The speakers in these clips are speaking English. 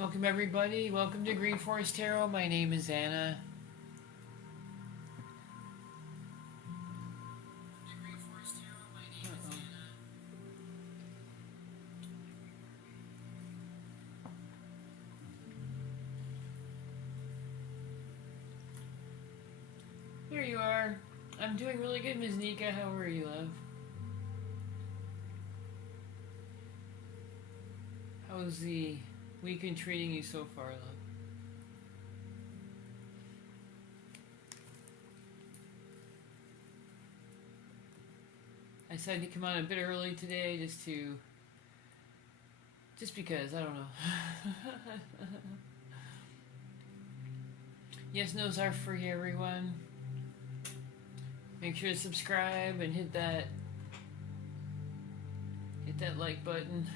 Welcome everybody. Welcome to Green Forest Tarot. My name is Anna. Here you are. I'm doing really good, Ms. Nika. How are you, love? How's the weekend treating you so far, love? I decided to come on a bit early today just because, I don't know. Yes, no's are free, everyone. Make sure to subscribe and hit that like button.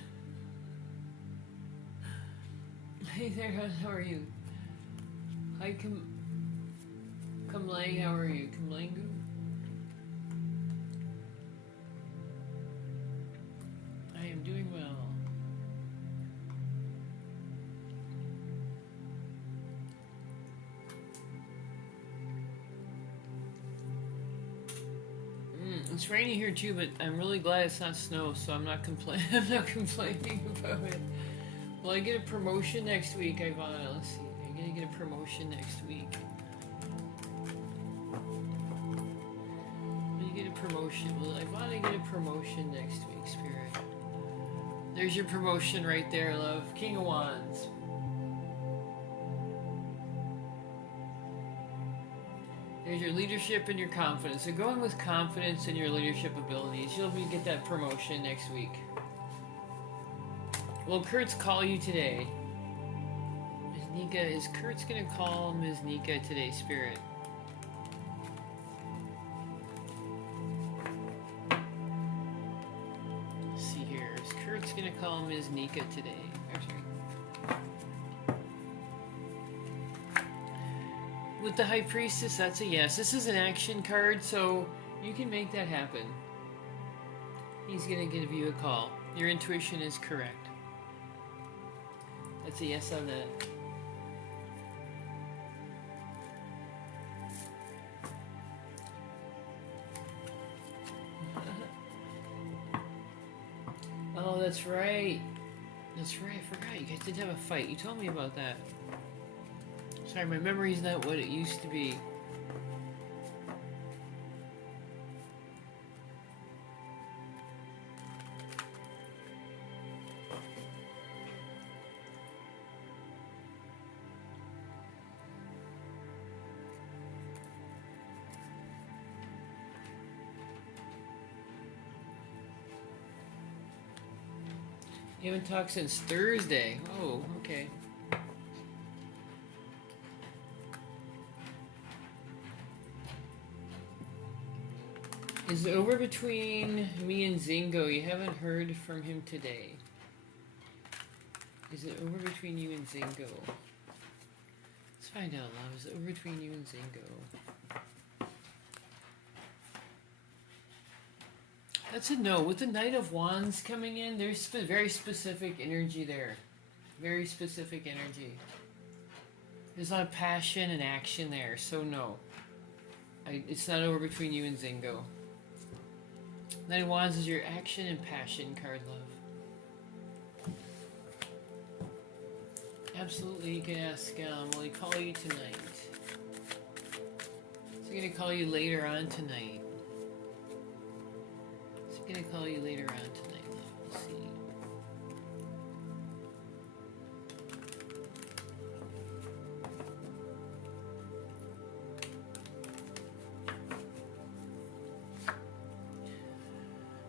Hey there, how are you? Hi, Kamlang, how are you? Kamlangu? I am doing well. It's rainy here too, but I'm really glad it's not snow, so I'm not I'm not complaining about it. Will I get a promotion next week, Ivana? Let's see. I'm gonna get a promotion next week. Will you get a promotion? Will Ivana get a promotion next week, Spirit? There's your promotion right there, love. King of Wands. There's your leadership and your confidence. So going with confidence and your leadership abilities, you'll get that promotion next week. Will Kurt's call you today? Ms. Nika, is Kurt's gonna call Ms. Nika today, Spirit? Let's see here. Is Kurt's gonna call Ms. Nika today? With the High Priestess, that's a yes. This is an action card, so you can make that happen. He's gonna give you a call. Your intuition is correct. That's a yes on that. Oh, that's right. That's right, I forgot. You guys did have a fight. You told me about that. Sorry, my memory's not what it used to be. You haven't talked since Thursday. Oh, okay. Is it over between me and Zingo? You haven't heard from him today. Is it over between you and Zingo? Let's find out, love. Is it over between you and Zingo? That's a no. With the Knight of Wands coming in, there's very specific energy there. Very specific energy. There's a lot of passion and action there, so no. It's not over between you and Zingo. Knight of Wands is your action and passion card, love. Absolutely, you can ask, will he call you tonight? Is he going to call you later on tonight? Is he going to call you later on tonight, love? We'll see.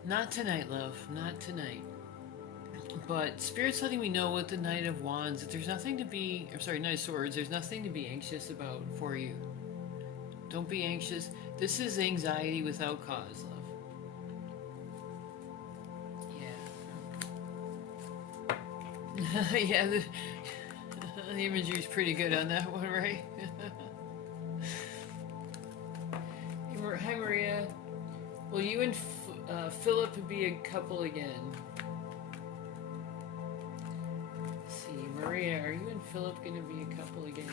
Not tonight, love. Not tonight. But Spirit's letting me know with the Knight of Wands that there's nothing to be... I'm sorry, Knight of Swords. There's nothing to be anxious about for you. Don't be anxious. This is anxiety without cause, love. Yeah. Yeah, the imagery's pretty good on that one, right? Hi, Maria. Will you and Philip be a couple again? Let's see, Maria, are you and Philip going to be a couple again?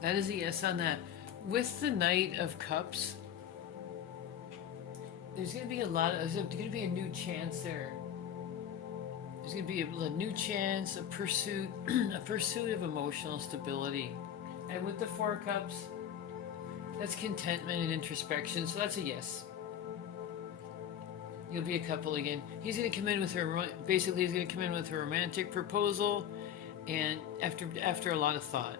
That is a yes on that. With the Knight of Cups, there's going to be there's going to be a new chance there. There's going to be a new chance, a pursuit, a pursuit of emotional stability. And with the Four of Cups, that's contentment and introspection, so that's a yes. You'll be a couple again. He's going to come in with basically he's going to come in with a romantic proposal, and after a lot of thought.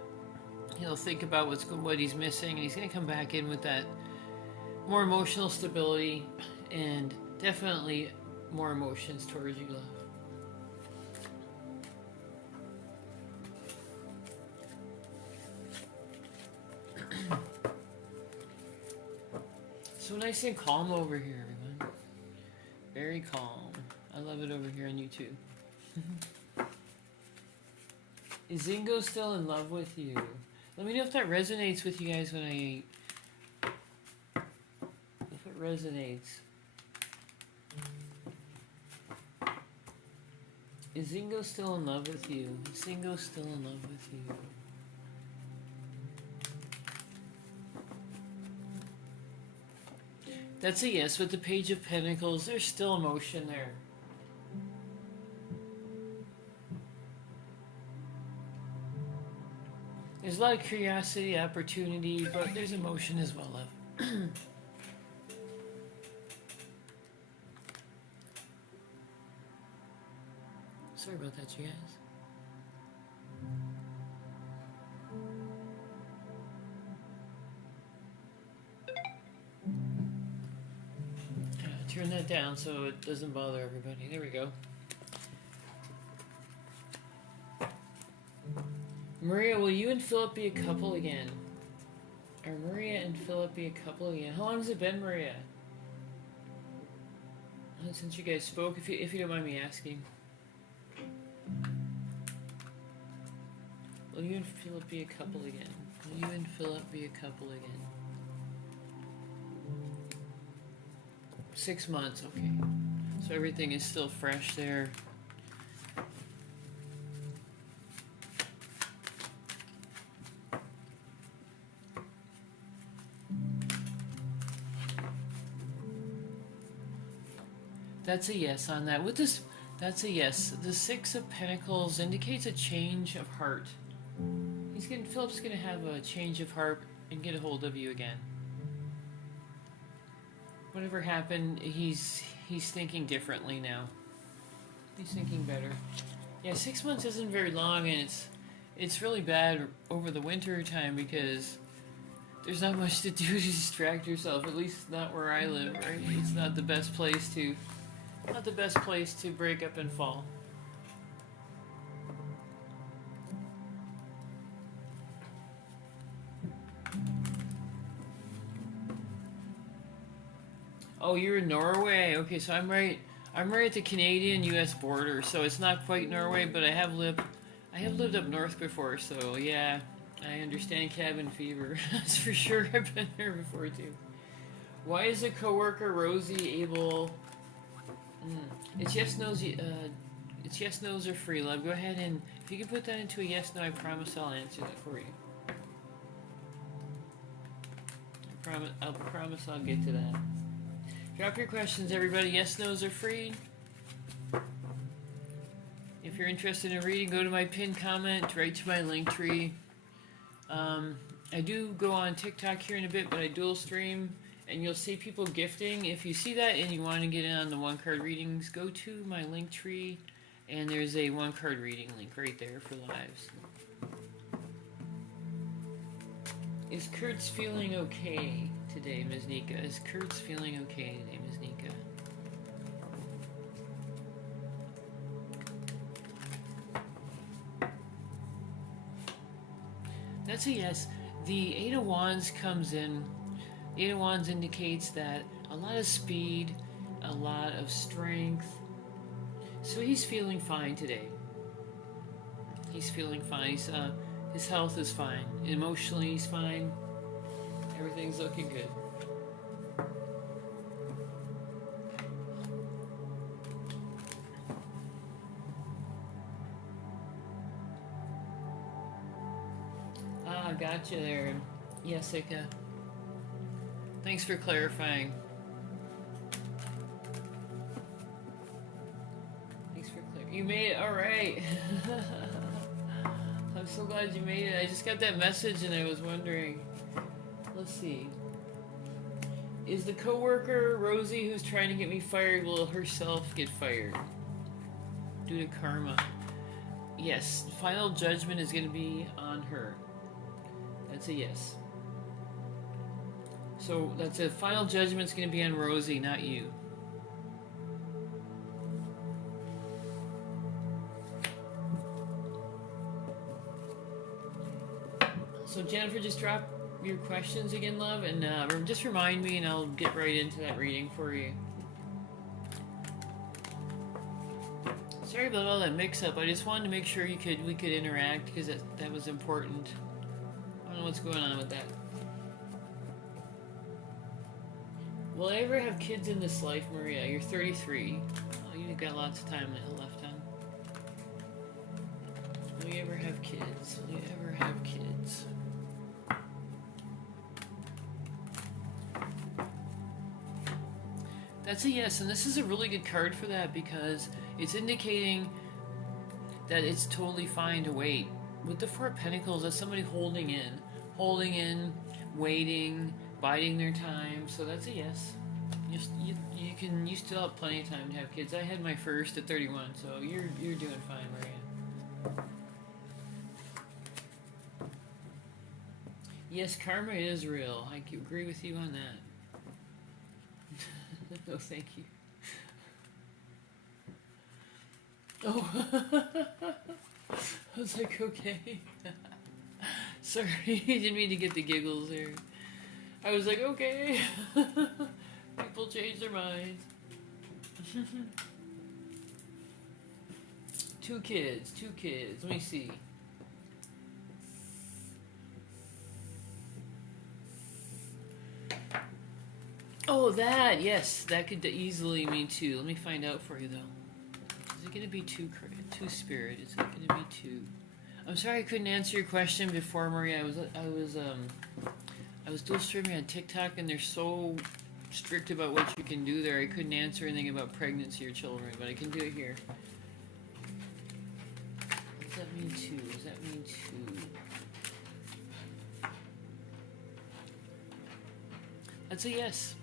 He'll think about what he's missing, and he's going to come back in with that more emotional stability and definitely more emotions towards you, love. So nice and calm over here, everyone. Very calm. I love it over here on YouTube. Is Zingo still in love with you? Let me know if that resonates with you guys if it resonates. Is Zingo still in love with you? Is Zingo still in love with you? That's a yes. With the Page of Pentacles, there's still emotion there. There's a lot of curiosity, opportunity, but there's emotion as well, love. Sorry about that, you guys. Turn that down so it doesn't bother everybody. There we go. Maria, will you and Philip be a couple again? Are Maria and Philip be a couple again? How long has it been, Maria? Since you guys spoke, if you don't mind me asking. Will you and Philip be a couple again? Will you and Philip be a couple again? 6 months, okay. So everything is still fresh there. That's a yes on that. With this, that's a yes. The Six of Pentacles indicates a change of heart. Philip's gonna have a change of heart and get a hold of you again. Whatever happened, he's thinking differently now. He's thinking better. Yeah, 6 months isn't very long, and it's really bad over the winter time because there's not much to do to distract yourself. At least not where I live, right? It's not the best place to break up and fall. Oh, you're in Norway. Okay, so I'm right at the Canadian-US border, so it's not quite Norway, but I have lived up north before, so yeah, I understand cabin fever. That's for sure. I've been there before too. Why is a coworker Rosie able? It's yes, no's. It's yes, no's are free, love. Go ahead and if you can put that into a yes, no, I promise I'll answer that for you. I promise I'll get to that. Drop your questions, everybody. Yes, no's are free. If you're interested in reading, go to my pinned comment, right to my link tree. I do go on TikTok here in a bit, but I dual stream, and you'll see people gifting. If you see that and you want to get in on the one-card readings, go to my link tree, and there's a one-card reading link right there for lives. Is Kurtz feeling okay today, Ms. Nika? Is Kurtz feeling okay today, Ms. Nika? That's a yes. The Eight of Wands comes in. The Eight of Wands indicates that a lot of speed, a lot of strength. So he's feeling fine today. He's feeling fine. His health is fine. Emotionally, he's fine. Everything's looking good. Ah, gotcha there. Jessica. Thanks for clarifying. You made it, alright. I'm so glad you made it. I just got that message and I was wondering. Let's see. Is the coworker Rosie who's trying to get me fired, will herself get fired? Due to karma. Yes, final judgment is going to be on her. That's a yes. So that's a final judgment's going to be on Rosie, not you. So Jennifer, just drop your questions again, love, and just remind me, and I'll get right into that reading for you. Sorry about all that mix-up. I just wanted to make sure we could interact because that was important. I don't know what's going on with that. Will I ever have kids in this life, Maria? You're 33. Oh, you've got lots of time left on. Will you ever have kids? Will you ever have kids? That's a yes, and this is a really good card for that because it's indicating that it's totally fine to wait. With the Four of Pentacles, that's somebody holding in, waiting, biding their time. So that's a yes. You still have plenty of time to have kids. I had my first at 31, so you're doing fine, Maria. Yes, karma is real. I agree with you on that. No, thank you. Oh, I was like, okay. Sorry, didn't mean to get the giggles there. I was like, okay. People change their minds. Two kids. Let me see. Oh, that, yes, that could easily mean two. Let me find out for you, though. Is it going to be two spirit? Is it going to be two? I'm sorry I couldn't answer your question before, Maria. I was dual streaming on TikTok, and they're so strict about what you can do there. I couldn't answer anything about pregnancy or children, but I can do it here. What does that mean, two? Does that mean two? That's a yes.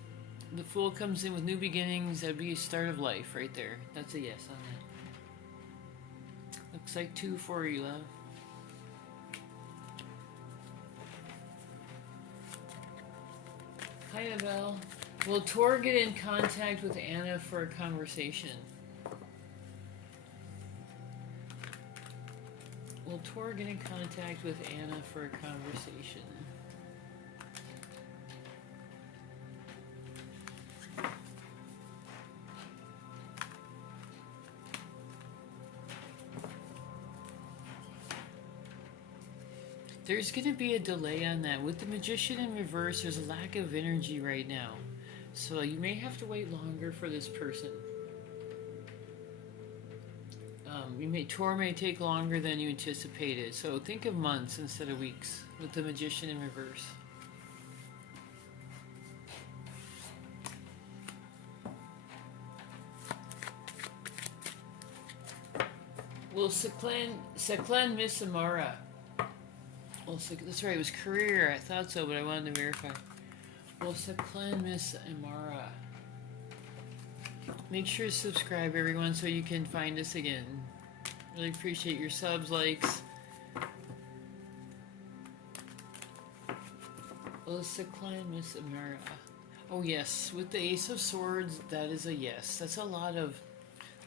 The Fool comes in with new beginnings. That'd be a start of life right there. That's a yes on that. Looks like two for you, love. Hi, Abel. Will Tor get in contact with Anna for a conversation? Will Tor get in contact with Anna for a conversation? There's going to be a delay on that. With the Magician in reverse, there's a lack of energy right now. So you may have to wait longer for this person. Tor may take longer than you anticipated. So think of months instead of weeks with the Magician in reverse. Will Seklen miss Amara? Well, that's right, it was career. I thought so, but I wanted to verify. Well, Seklen miss Amara. Make sure to subscribe, everyone, so you can find us again. Really appreciate your subs, likes. Well, Seklen miss Amara. Oh yes, with the Ace of Swords, that is a yes. That's a lot of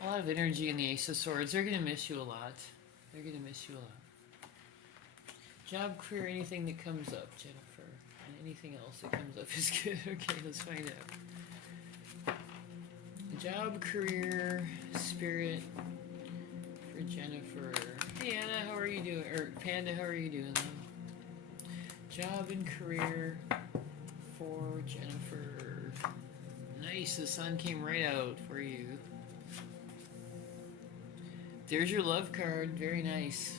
energy in the Ace of Swords. They're gonna miss you a lot. They're gonna miss you a lot. Job, career, anything that comes up, Jennifer. And anything else that comes up is good. Okay, let's find out. Job, career, spirit. For Jennifer. Hey Anna, how are you doing? Or Panda, how are you doing? Job and career for Jennifer. Nice, the sun came right out for you. There's your love card, very nice.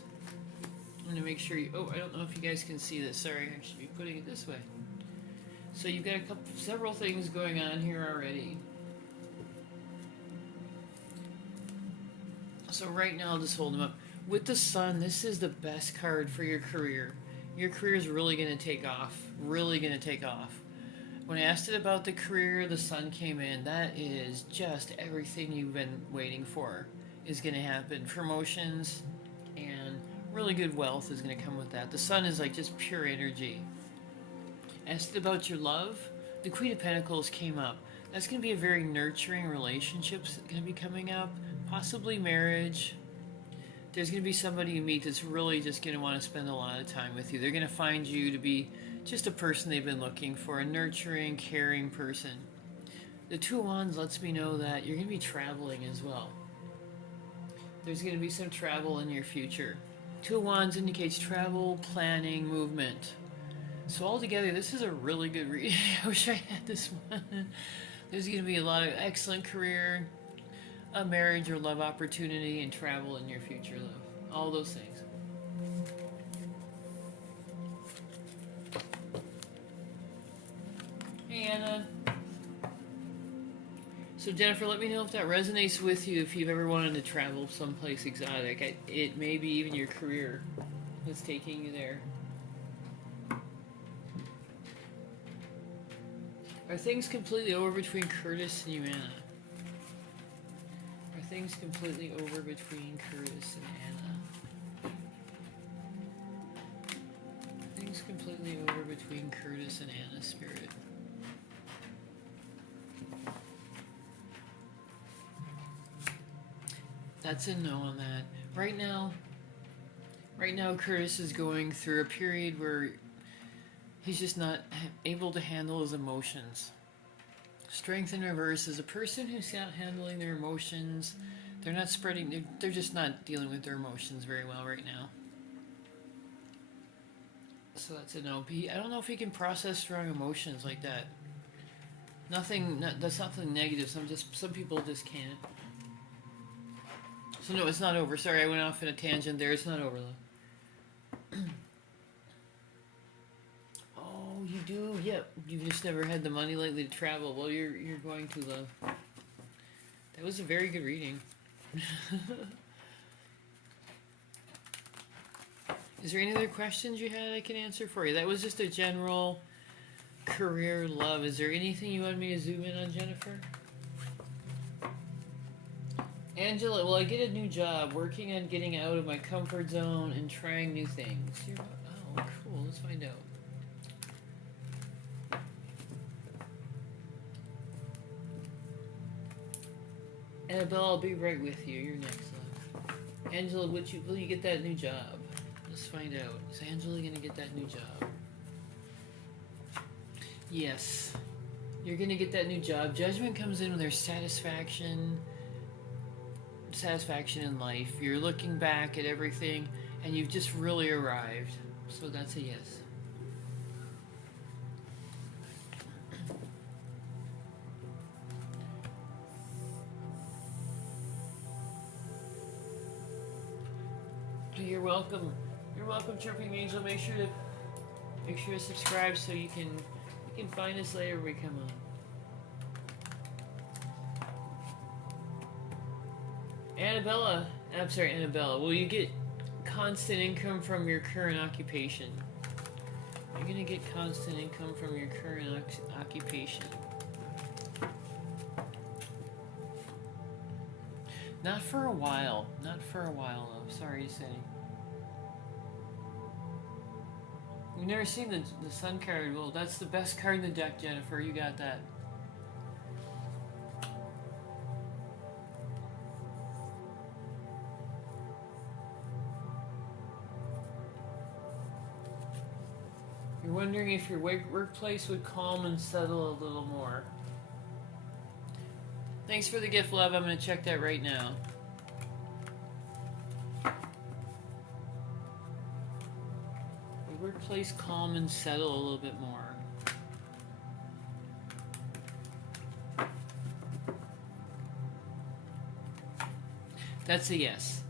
I'm gonna make sure you, oh, I don't know if you guys can see this, sorry, I should be putting it this way. So you've got several things going on here already. So right now, I'll just hold them up. With the sun, this is the best card for your career. Your career is really going to take off. Really going to take off. When I asked it about the career, the sun came in. That is just everything you've been waiting for is going to happen. Promotions and really good wealth is going to come with that. The sun is like just pure energy. Asked about your love. The Queen of Pentacles came up. That's going to be a very nurturing relationship that's going to be coming up. Possibly marriage. There's going to be somebody you meet that's really just going to want to spend a lot of time with you. They're going to find you to be just a person they've been looking for, a nurturing, caring person. The Two of Wands lets me know that you're going to be traveling as well. There's going to be some travel in your future. Two of Wands indicates travel, planning, movement. So altogether, this is a really good reading. I wish I had this one. There's going to be a lot of excellent career, a marriage or love opportunity, and travel in your future, love. All those things. Hey, Anna. So, Jennifer, let me know if that resonates with you, if you've ever wanted to travel someplace exotic. It may be even your career that's taking you there. Are things completely over between Curtis and you, Anna? Things completely over between Curtis and Anna. Things completely over between Curtis and Anna, Spirit. That's a no on that. Right now, Curtis is going through a period where he's just not able to handle his emotions. Strength in reverse is a person who's not handling their emotions. They're not spreading, they're just not dealing with their emotions very well right now. So that's a no. I don't know if he can process strong emotions like that. That's nothing negative. Some people just can't. So no, it's not over. Sorry, I went off in a tangent there. It's not over though. You do? Yep. You've just never had the money lately to travel. Well, you're going to, love. That was a very good reading. Is there any other questions you had I can answer for you? That was just a general career love. Is there anything you wanted me to zoom in on, Jennifer? Angela, will I get a new job? Working on getting out of my comfort zone and trying new things. Oh, cool. Let's find out. Annabelle, I'll be right with you. You're next, love. Angela, will you get that new job? Let's find out. Is Angela gonna get that new job? Yes. You're gonna get that new job. Judgment comes in when there's satisfaction in life. You're looking back at everything and you've just really arrived. So that's a yes. You're welcome. You're welcome, Chirping Angel. Make sure to subscribe so you can find us later when we come on. Annabella. Will you get constant income from your current occupation? You're gonna get constant income from your current occupation. Not for a while. Not for a while, though. Sorry to say. You've never seen the Sun card. Well, that's the best card in the deck, Jennifer. You got that. You're wondering if your workplace would calm and settle a little more. Thanks for the gift, love. I'm going to check that right now. workplace calm and settle a little bit more. That's a yes.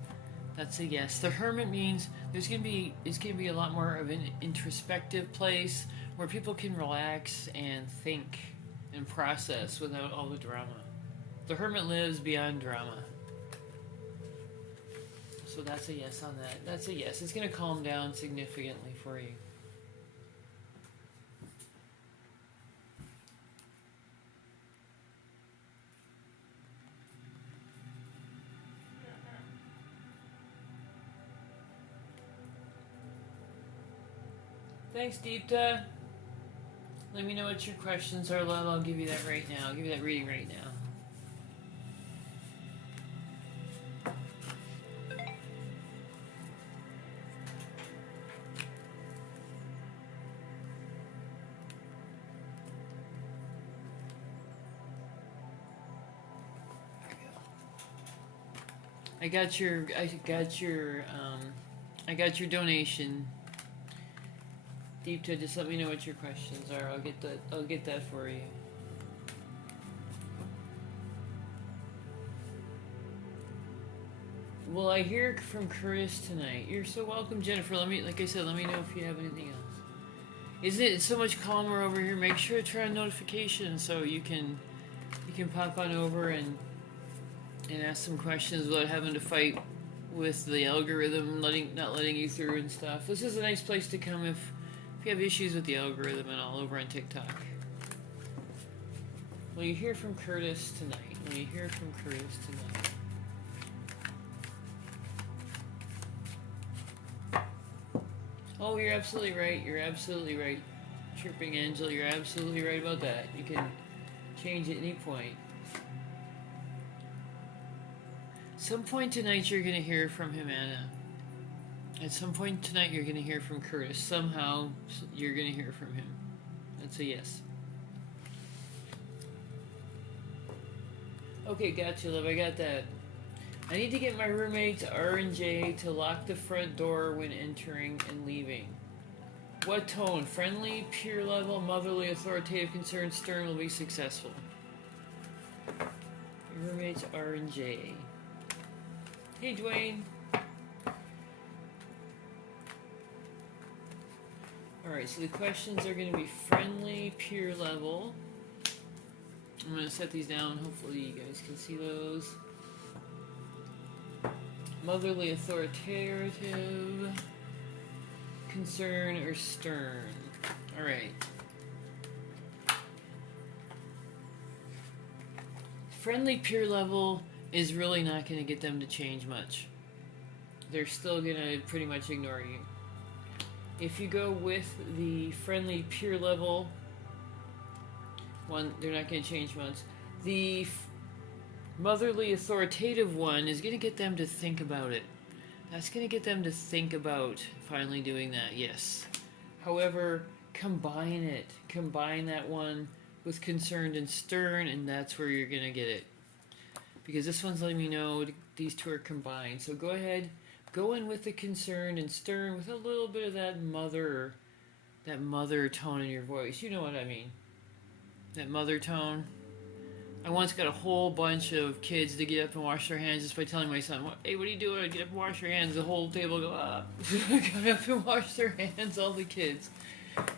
That's a yes. The Hermit means it's gonna be a lot more of an introspective place where people can relax and think and process without all the drama. The Hermit lives beyond drama. So that's a yes on that. That's a yes. It's gonna calm down significantly for you. Thanks, Deepta. Let me know what your questions are, love. I'll give you that right now. I'll give you that reading right now. I got your donation. Deepta, just let me know what your questions are. I'll get that for you. Well, I hear from Curtis tonight. You're so welcome, Jennifer. Like I said, let me know if you have anything else. Isn't it so much calmer over here? Make sure to turn on notifications so you can pop on over and ask some questions without having to fight with the algorithm not letting you through and stuff. This is a nice place to come if you have issues with the algorithm and all over on TikTok. Will you hear from Curtis tonight? Will you hear from Curtis tonight? Oh, you're absolutely right. You're absolutely right. Chirping Angel, you're absolutely right about that. You can change at any point. Some point tonight you're going to hear from him, Anna. At some point tonight you're going to hear from Curtis. Somehow you're going to hear from him. That's a yes. Okay, gotcha, love. I got that. I need to get my roommates R and J to lock the front door when entering and leaving. What tone? Friendly, peer level, motherly, authoritative, concerned, stern will be successful. Your roommates R and J. Hey, Dwayne. Alright, so the questions are going to be friendly, peer level. I'm going to set these down. Hopefully you guys can see those. Motherly, authoritative, concern, or stern. Alright. Friendly, peer level is really not going to get them to change much. They're still going to pretty much ignore you. If you go with the friendly peer level one, they're not going to change much. The motherly authoritative one is going to get them to think about it. That's going to get them to think about finally doing that, yes. However, combine it. Combine that one with concerned and stern, and that's where you're going to get it. Because this one's letting me know these two are combined. So go ahead. Go in with the concerned and stern with a little bit of that mother tone in your voice. You know what I mean. That mother tone. I once got a whole bunch of kids to get up and wash their hands just by telling my son, hey, what are you doing? Get up and wash your hands. The whole table go up. Got up and wash their hands, all the kids.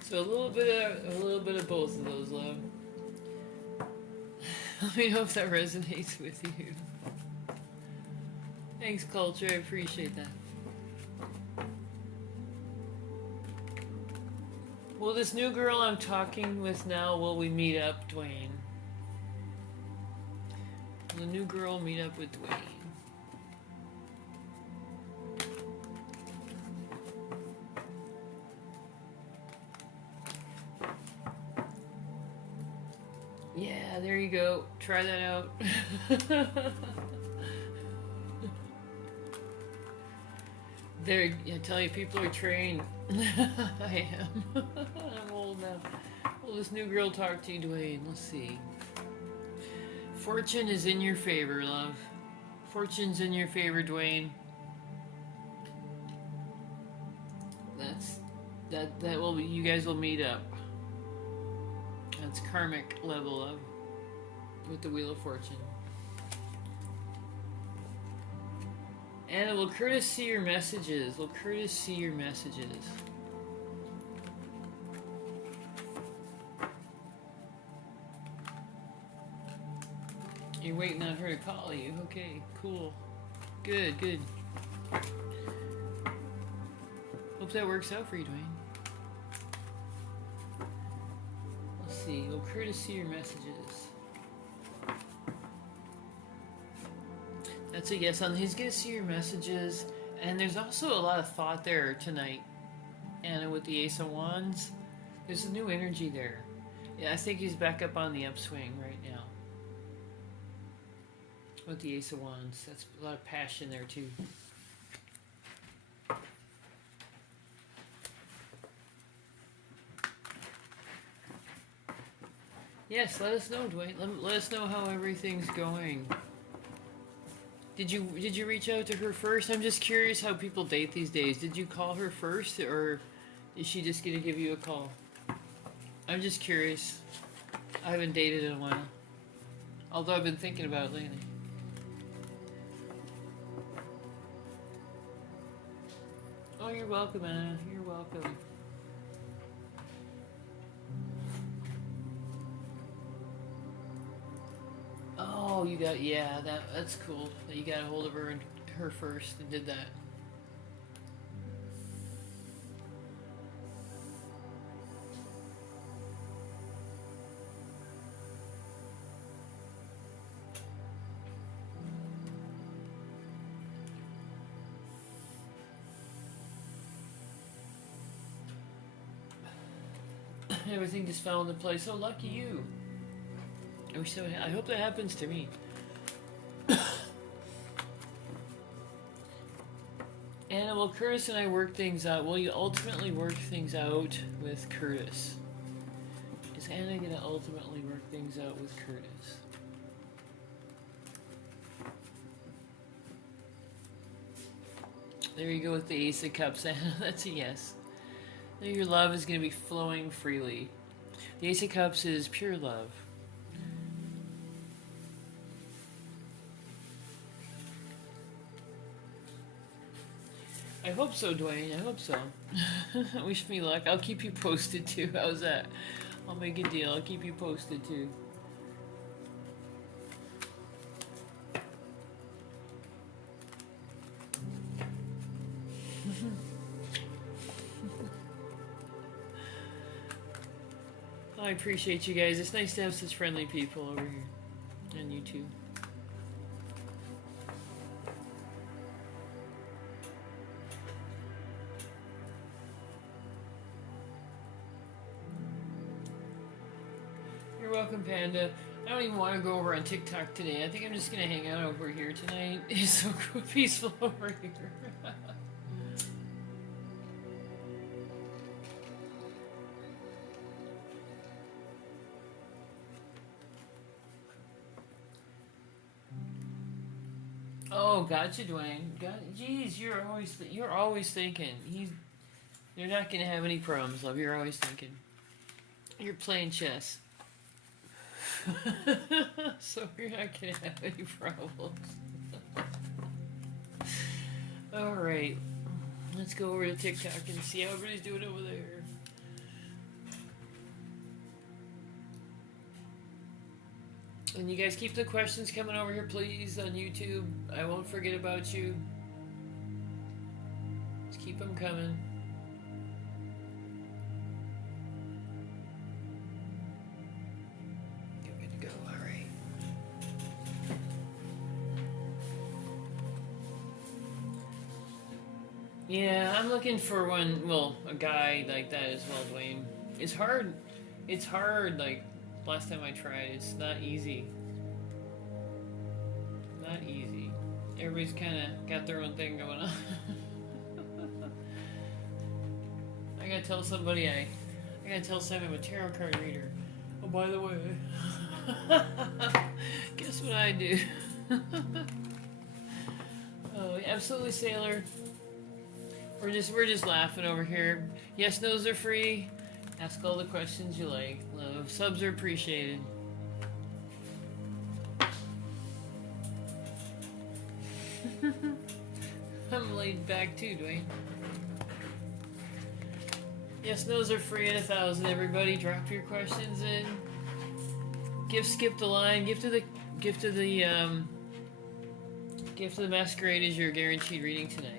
So a little bit of both of those, love. Let me know if that resonates with you. Thanks, Culture. I appreciate that. Will this new girl I'm talking with now, will we meet up, Dwayne? Will the new girl meet up with Dwayne? Yeah, there you go. Try that out. There, I tell you, people are trained. I am. I'm old now. Will this new girl talk to you, Dwayne? Let's see. Fortune is in your favor, love. Fortune's in your favor, Dwayne. That will you guys will meet up. That's karmic level of with the Wheel of Fortune. And will Curtis see your messages? Will Curtis see your messages? You're waiting on her to call you. Okay, cool. Good, good. Hope that works out for you, Dwayne. Let's see. Will Curtis see your messages? That's a yes on. He's going to see your messages. And there's also a lot of thought there tonight. And with the Ace of Wands, there's a new energy there. Yeah, I think he's back up on the upswing right now. With the Ace of Wands. That's a lot of passion there too. Yes, let us know, Dwayne. Let us know how everything's going. Did you reach out to her first? I'm just curious how people date these days. Did you call her first, or is she just gonna give you a call? I'm just curious. I haven't dated in a while. Although I've been thinking about it lately. Oh, you're welcome, Anna. You're welcome. Oh, you got, yeah, that's cool. That you got a hold of her first and did that. Everything just fell into place. Oh, lucky you. I hope that happens to me. Anna, will Curtis and I work things out? Will you ultimately work things out with Curtis? Is Anna going to ultimately work things out with Curtis? There you go with the Ace of Cups, Anna. That's a yes. Your love is going to be flowing freely. The Ace of Cups is pure love. I hope so, Dwayne. I hope so. Wish me luck. I'll keep you posted too. How's that? I'll make a deal. I'll keep you posted too. I appreciate you guys. It's nice to have such friendly people over here on YouTube. You're welcome, Panda. I don't even want to go over on TikTok today. I think I'm just going to hang out over here tonight. It's so peaceful over here. Oh, gotcha, Dwayne. Jeez, you're always thinking. You're not gonna have any problems, love. You're always thinking. You're playing chess, so you're not gonna have any problems. All right, let's go over to TikTok and see how everybody's doing over there. And you guys keep the questions coming over here, please, on YouTube. I won't forget about you. Just keep them coming. Good to go, all right. Yeah, I'm looking for one, well, a guy like that as well, Dwayne. It's hard. It's hard, like, last time I tried, it's not easy. Not easy. Everybody's kind of got their own thing going on. I gotta tell somebody I gotta tell Sam I'm a tarot card reader. Oh, by the way, guess what I do? Oh, absolutely, Sailor. We're just laughing over here. Yes, no's are free. Ask all the questions you like. Love. Subs are appreciated. I'm laid back too, Dwayne. Yes, no's are free at 1,000. Everybody, drop your questions in. Skip the line. Gift of the Masquerade is your guaranteed reading tonight.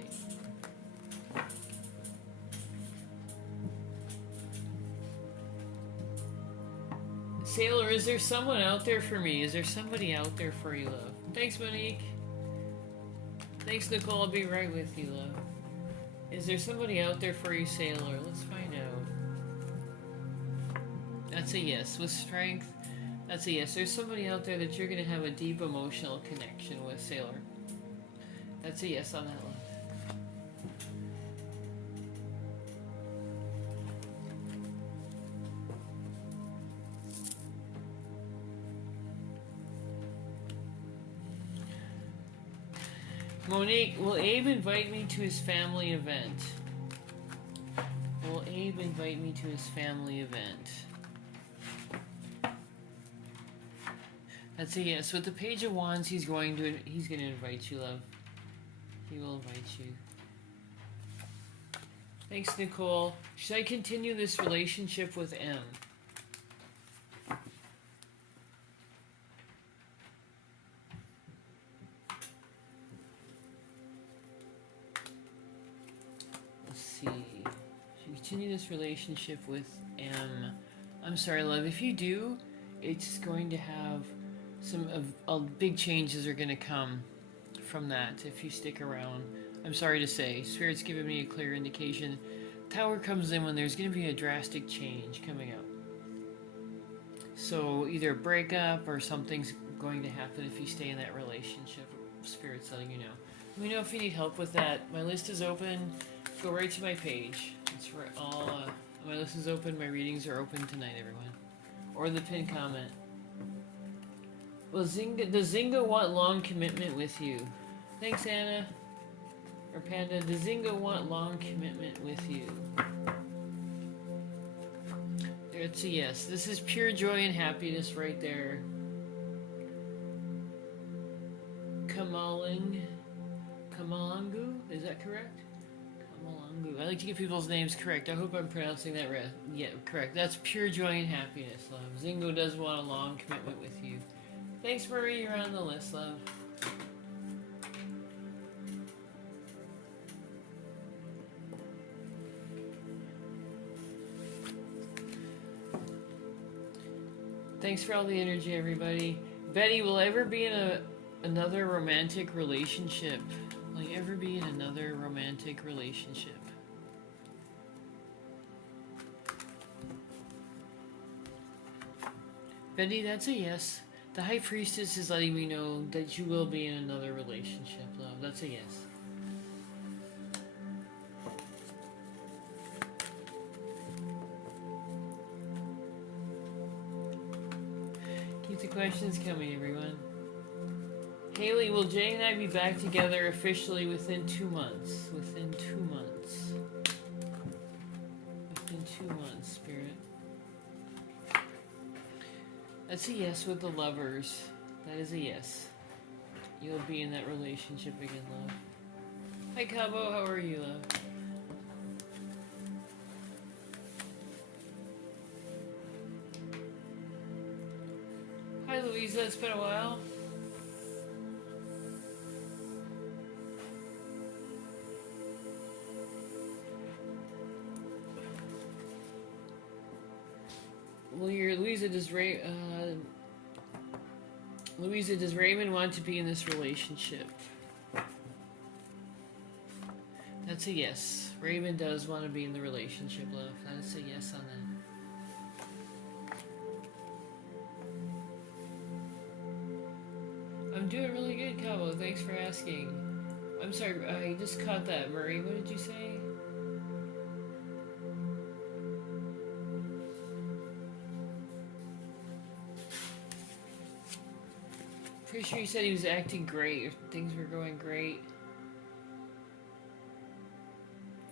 Sailor, is there someone out there for me? Is there somebody out there for you, love? Thanks, Monique. Thanks, Nicole. I'll be right with you, love. Is there somebody out there for you, Sailor? Let's find out. That's a yes. With strength, that's a yes. There's somebody out there that you're going to have a deep emotional connection with, Sailor. That's a yes on that one. Monique, will Abe invite me to his family event? Will Abe invite me to his family event? That's a yes. With the Page of Wands, he's going to invite you, love. He will invite you. Thanks, Nicole. Should I continue this relationship with M? Continue this relationship with M. I'm sorry, love. If you do, it's going to have big changes are going to come from that if you stick around. I'm sorry to say. Spirit's giving me a clear indication. Tower comes in when there's going to be a drastic change coming up. So either a breakup or something's going to happen if you stay in that relationship. Spirit's letting you know. Let me know if you need help with that. My list is open. Go right to my page. It's for all. My list is open. My readings are open tonight, everyone. Or the pinned comment. Well, does Zinga want long commitment with you? Thanks, Anna. Or Panda. Does Zinga want long commitment with you? It's a yes. This is pure joy and happiness right there. Kamalangu? Is that correct? I like to get people's names correct. I hope I'm pronouncing that right. Yeah, correct. That's pure joy and happiness, love. Zingo does want a long commitment with you. Thanks, Marie. You're on the list, love. Thanks for all the energy, everybody. Betty, will I ever be in another romantic relationship? Will you ever be in another romantic relationship? Betty, that's a yes. The High Priestess is letting me know that you will be in another relationship, love. That's a yes. Keep the questions coming, everyone. Haley, will Jay and I be back together officially within 2 months? Within 2 months. Within 2 months, Spirit. That's a yes with the lovers. That is a yes. You'll be in that relationship again, love. Hi, Cabo. How are you, love? Hi, Louisa. It's been a while. Well, Louisa, does Raymond want to be in this relationship? That's a yes. Raymond does want to be in the relationship, love. That's a yes on that. I'm doing really good, Cabo. Thanks for asking. I'm sorry, I just caught that. Murray, what did you say? Pretty sure you said he was acting great, or things were going great.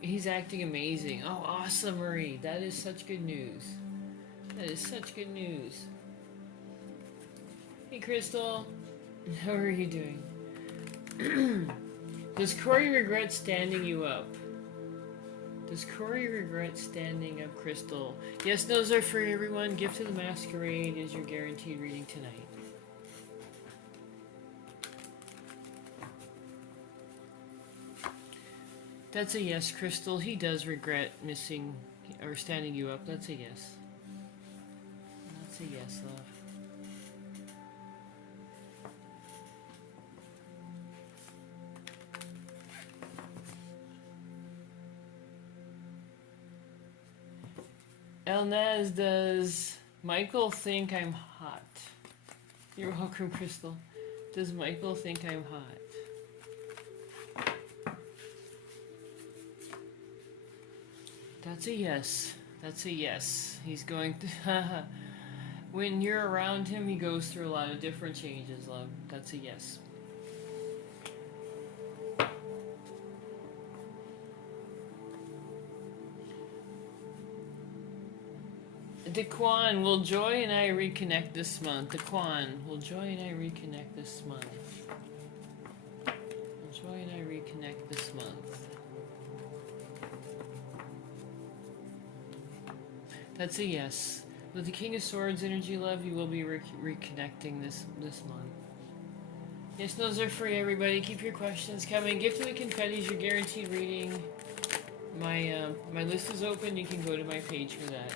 He's acting amazing. Oh, awesome, Marie. That is such good news. That is such good news. Hey, Crystal. How are you doing? Does Corey regret standing you up? Does Corey regret standing up, Crystal? Yes, those are for everyone. Gift to the Masquerade is your guaranteed reading tonight. That's a yes, Crystal. He does regret missing or standing you up. That's a yes. That's a yes, love. Elnaz, does Michael think I'm hot? You're welcome, Crystal. Does Michael think I'm hot? That's a yes. That's a yes. He's going to... When you're around him, he goes through a lot of different changes, love. That's a yes. Daquan, will Joy and I reconnect this month? Daquan, will Joy and I reconnect this month? Will Joy and I reconnect this month? That's a yes. With the King of Swords energy, love, you will be reconnecting this month. Yes, those are free, everybody. Keep your questions coming. Gift of the Confetti is your guaranteed reading. My list is open. You can go to my page for that.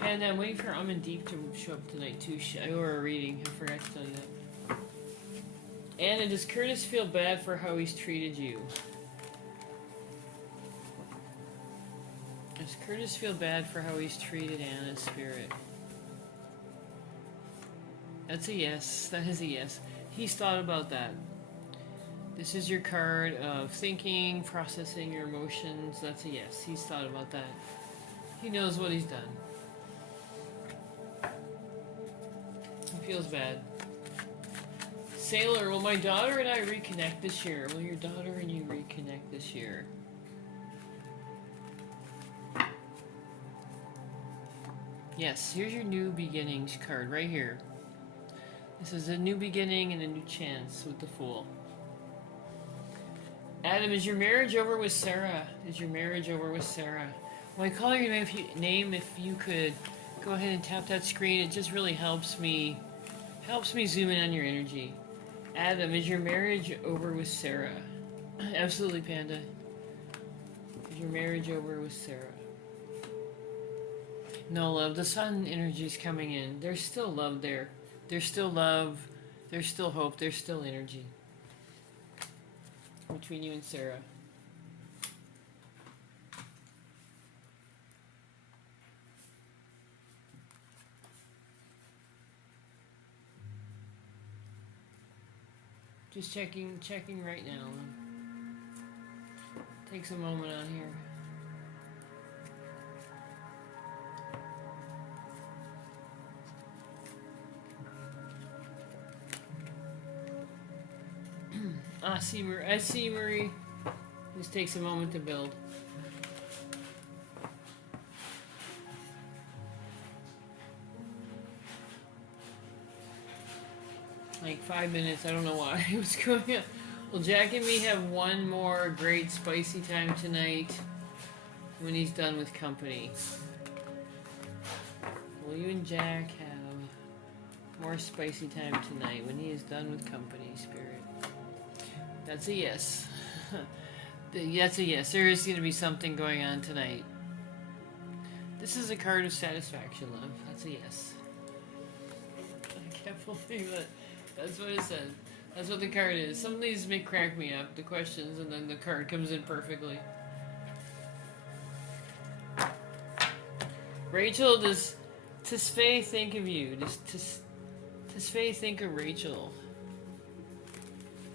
And I'm waiting for Deep to show up tonight too. Or a reading. I forgot to tell you that. Anna, does Curtis feel bad for how he's treated you? Does Curtis feel bad for how he's treated Anna's spirit? That's a yes. That is a yes. He's thought about that. This is your card of thinking, processing your emotions. That's a yes. He's thought about that. He knows what he's done. He feels bad. Sailor, will my daughter and I reconnect this year? Will your daughter and you reconnect this year? Yes, here's your new beginnings card right here. This is a new beginning and a new chance with the Fool. Adam, is your marriage over with Sarah? Is your marriage over with Sarah? When I call your name, if you could go ahead and tap that screen, it just really helps me zoom in on your energy. Adam, is your marriage over with Sarah? Absolutely, Panda. Is your marriage over with Sarah? No, love. The sun energy is coming in. There's still love there. There's still love. There's still hope. There's still energy between you and Sarah. Just checking right now. Takes a moment on here. I see Marie. This takes a moment to build. Like 5 minutes, I don't know why. What's going on? Well, Jack and me have one more great spicy time tonight when he's done with company. Will you and Jack have more spicy time tonight when he is done with company, Spirit? That's a yes. That's a yes. There is going to be something going on tonight. This is a card of satisfaction, love. That's a yes. I can't believe it. That's what it says. That's what the card is. Some of these may crack me up, the questions, and then the card comes in perfectly. Rachel, does Tisfaye think of you? Does Tisfaye think of Rachel?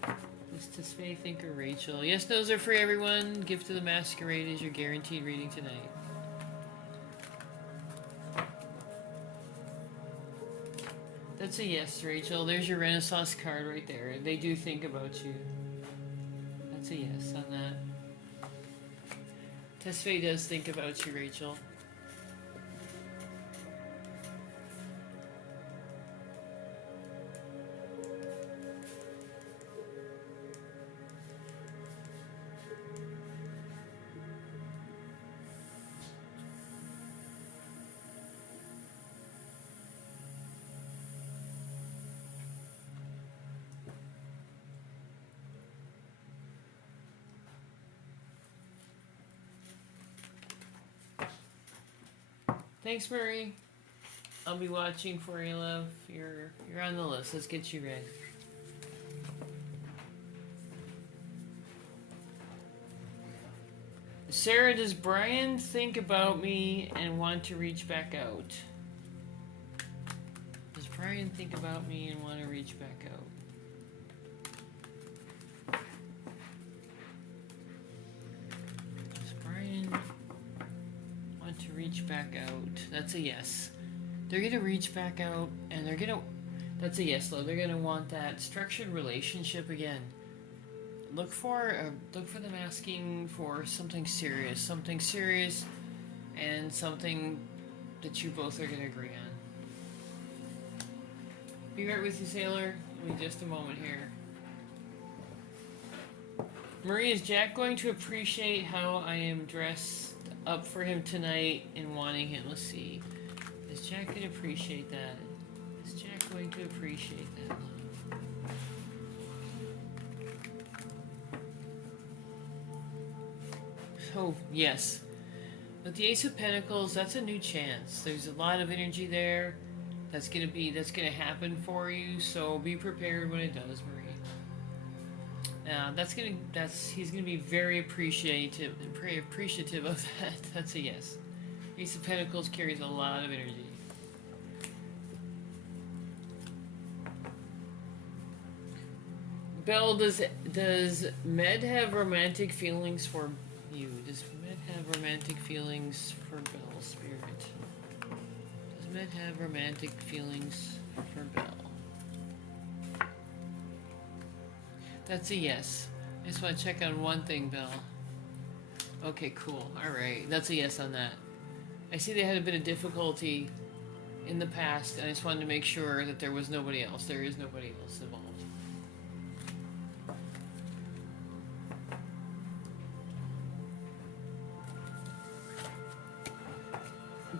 Does Tisfaye think of Rachel? Yes, those are for everyone. Gift to the Masquerade is your guaranteed reading tonight. That's a yes, Rachel. There's your Renaissance card right there. They do think about you. That's a yes on that. Tesfaye does think about you, Rachel. Thanks, Marie. I'll be watching for you, love. You're on the list. Let's get you read. Sarah, does Brian think about me and want to reach back out? Does Brian think about me and want to reach back out? Does Brian want to reach back out? That's a yes. They're gonna reach back out, and they're gonna. That's a yes, though. They're gonna want that structured relationship again. Look for them asking for something serious, and something that you both are gonna agree on. Be right with you, Sailor. Give me just a moment here. Marie, is Jack going to appreciate how I am dressed up for him tonight and wanting him? Let's see. Is Jack going to appreciate that? Is Jack going to appreciate that? Oh, yes. With the Ace of Pentacles, that's a new chance. There's a lot of energy there that's gonna happen for you, so be prepared when it does, Marie. He's gonna be very appreciative of that. That's a yes. Ace of Pentacles carries a lot of energy. Belle, does Med have romantic feelings for you? Does Med have romantic feelings for Belle, Spirit? Does Med have romantic feelings for Belle? That's a yes. I just want to check on one thing, Belle. Okay, cool. Alright, that's a yes on that. I see they had a bit of difficulty in the past, and I just wanted to make sure that there was nobody else. There is nobody else involved.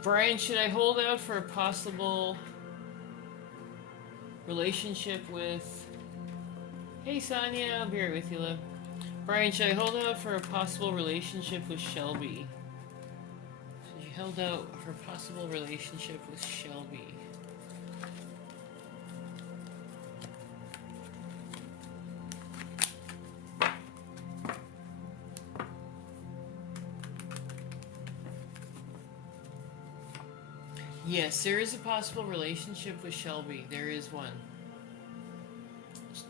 Brian, should I hold out for a possible relationship with... Hey, Sonia, I'll be right with you, love. Brian, should I hold out for a possible relationship with Shelby? So you held out for a possible relationship with Shelby. Yes, there is a possible relationship with Shelby. There is one.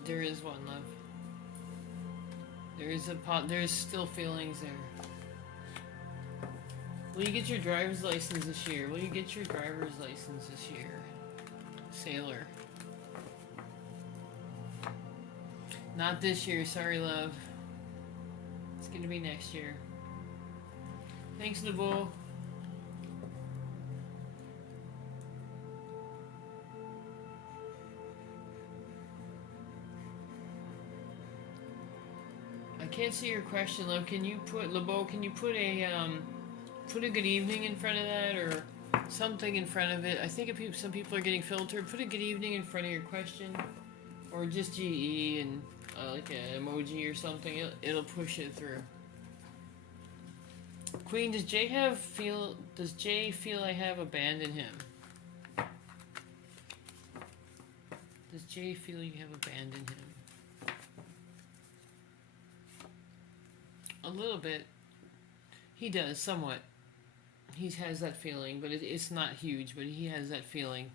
There is one, love. There's still feelings there. Will you get your driver's license this year? Will you get your driver's license this year? Sailor. Not this year, sorry, love. It's gonna be next year. Thanks, Nabo. I can't see your question, love. Can you put LeBeau? Can you put a good evening in front of that, or something in front of it? I think if some people are getting filtered, put a good evening in front of your question, or just GE and like an emoji or something. It'll push it through. Queen, does Jay feel I have abandoned him? Does Jay feel you have abandoned him? A little bit. He does, somewhat. He has that feeling, but it's not huge, but he has that feeling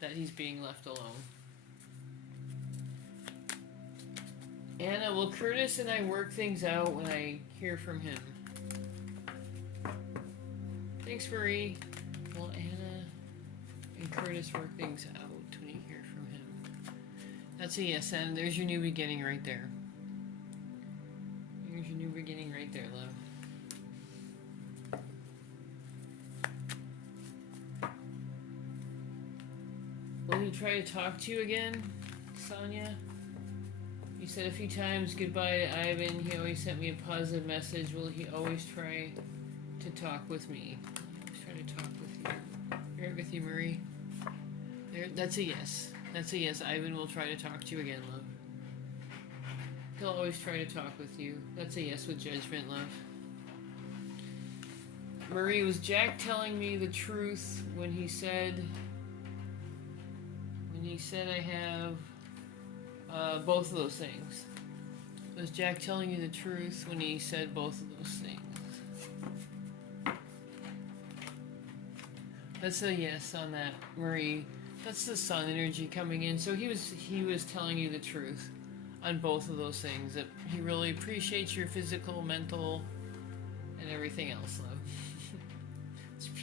that he's being left alone. Anna, will Curtis and I work things out when I hear from him? Thanks, Marie. Will Anna and Curtis work things out when you hear from him? That's a yes, and there's your new beginning right there. your new beginning right there, love. Will he try to talk to you again, Sonia? You said a few times goodbye to Ivan. He always sent me a positive message. Will he always try to talk with me? Always try to talk with you. Right with you, Marie. There, that's a yes. That's a yes. Ivan will try to talk to you again, love. He'll always try to talk with you. That's a yes with judgment, love. Marie, was Jack telling me the truth when he said I have both of those things? Was Jack telling you the truth when he said both of those things? That's a yes on that, Marie. That's the sun energy coming in. So he was telling you the truth on both of those things. That he really appreciates your physical, mental, and everything else, love.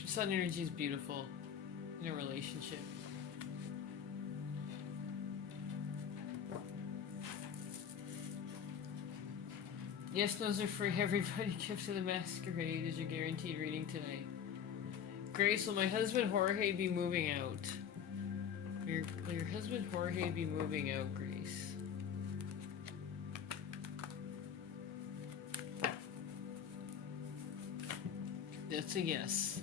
Sun energy is beautiful in a relationship. Yes, those are free. Everybody, Gift to the Masquerade is your guaranteed reading tonight. Grace, will my husband Jorge be moving out? Will your husband Jorge be moving out, Grace? That's a yes.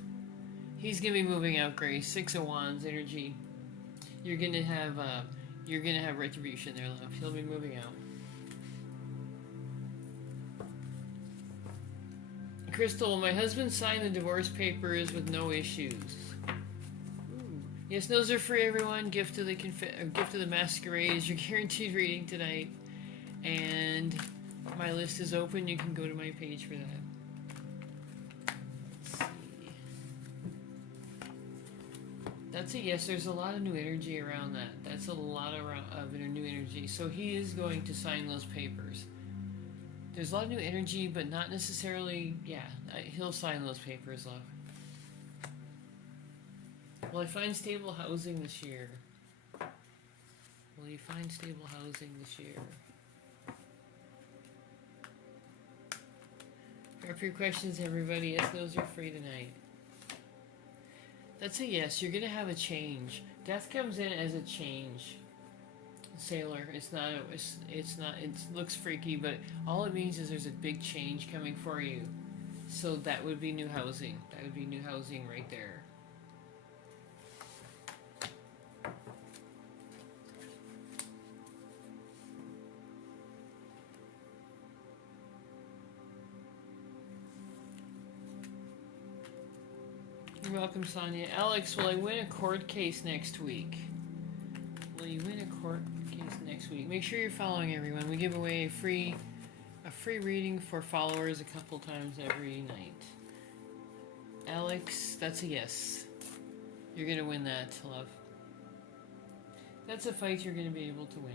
He's gonna be moving out, Grace. 6 of Wands energy. You're gonna have retribution there, love. He'll be moving out. Crystal, will my husband sign the divorce papers with no issues? Ooh. Yes, those are free, everyone. Gift to the Masquerade is your guaranteed reading tonight, and my list is open. You can go to my page for that. Let's see. That's a yes. There's a lot of new energy around that. That's a lot of new energy. So he is going to sign those papers. There's a lot of new energy, but not necessarily, yeah, he'll sign those papers, love. Will I find stable housing this year? Will you find stable housing this year? Prep your questions, everybody. Yes, those are free tonight. That's a yes. You're going to have a change. Death comes in as a change. Sailor, it looks freaky, but all it means is there's a big change coming for you. So that would be new housing. That would be new housing right there. You're welcome, Sonia. Alex, will I win a court case next week? Will you win a court case next week? Make sure you're following everyone. We give away a free reading for followers a couple times every night. Alex, that's a yes. You're gonna win that, love. That's a fight you're gonna be able to win.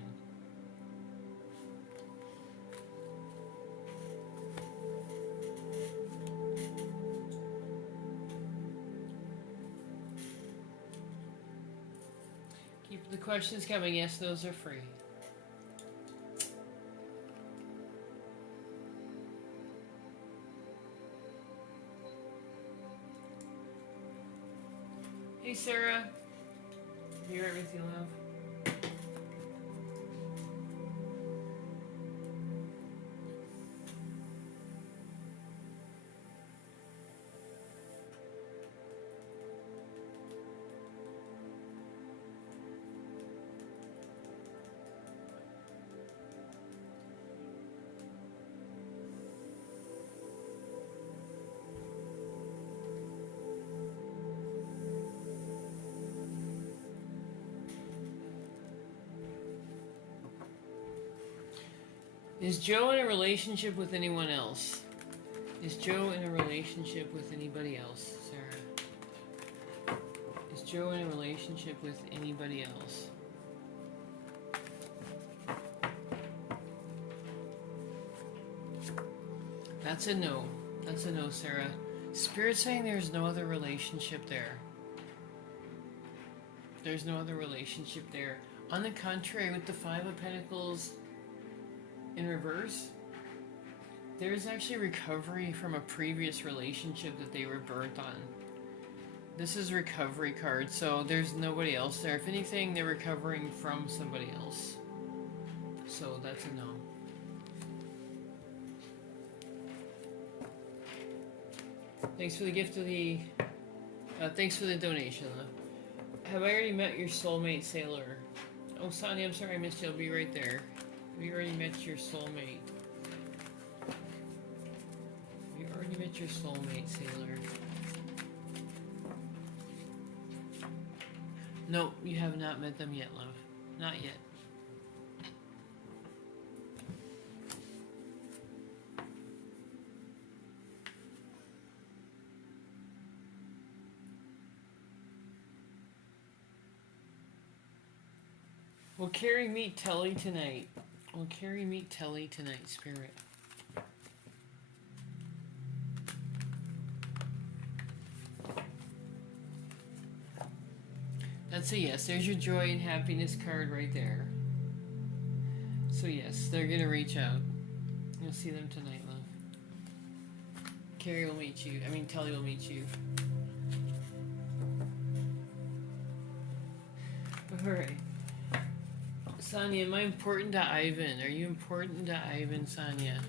Keep the questions coming. Yes, those are free. Hey, Sarah. Be right with you, love. Is Joe in a relationship with anyone else? Is Joe in a relationship with anybody else, Sarah? Is Joe in a relationship with anybody else? That's a no. That's a no, Sarah. Spirit's saying there's no other relationship there. There's no other relationship there. On the contrary, with the Five of Pentacles in reverse, There's actually recovery from a previous relationship that they were burnt on. This is recovery card, so there's nobody else there. If anything, they're recovering from somebody else. So that's a no. Thanks for the gift of the... thanks for the donation, love. Have I already met your soulmate, Sailor? Oh, Sonia, I'm sorry I missed you. I'll be right there. Have you already met your soulmate? Have you already met your soulmate, Sailor? No, you have not met them yet, love. Not yet. We'll carry meet Telly tonight. We'll carry meet Telly tonight, Spirit. That's a yes. There's your joy and happiness card right there. So yes, they're gonna reach out. You'll see them tonight, love. Carrie will meet you. I mean, Telly will meet you. Alright. Sonia, am I important to Ivan? Are you important to Ivan, Sonia?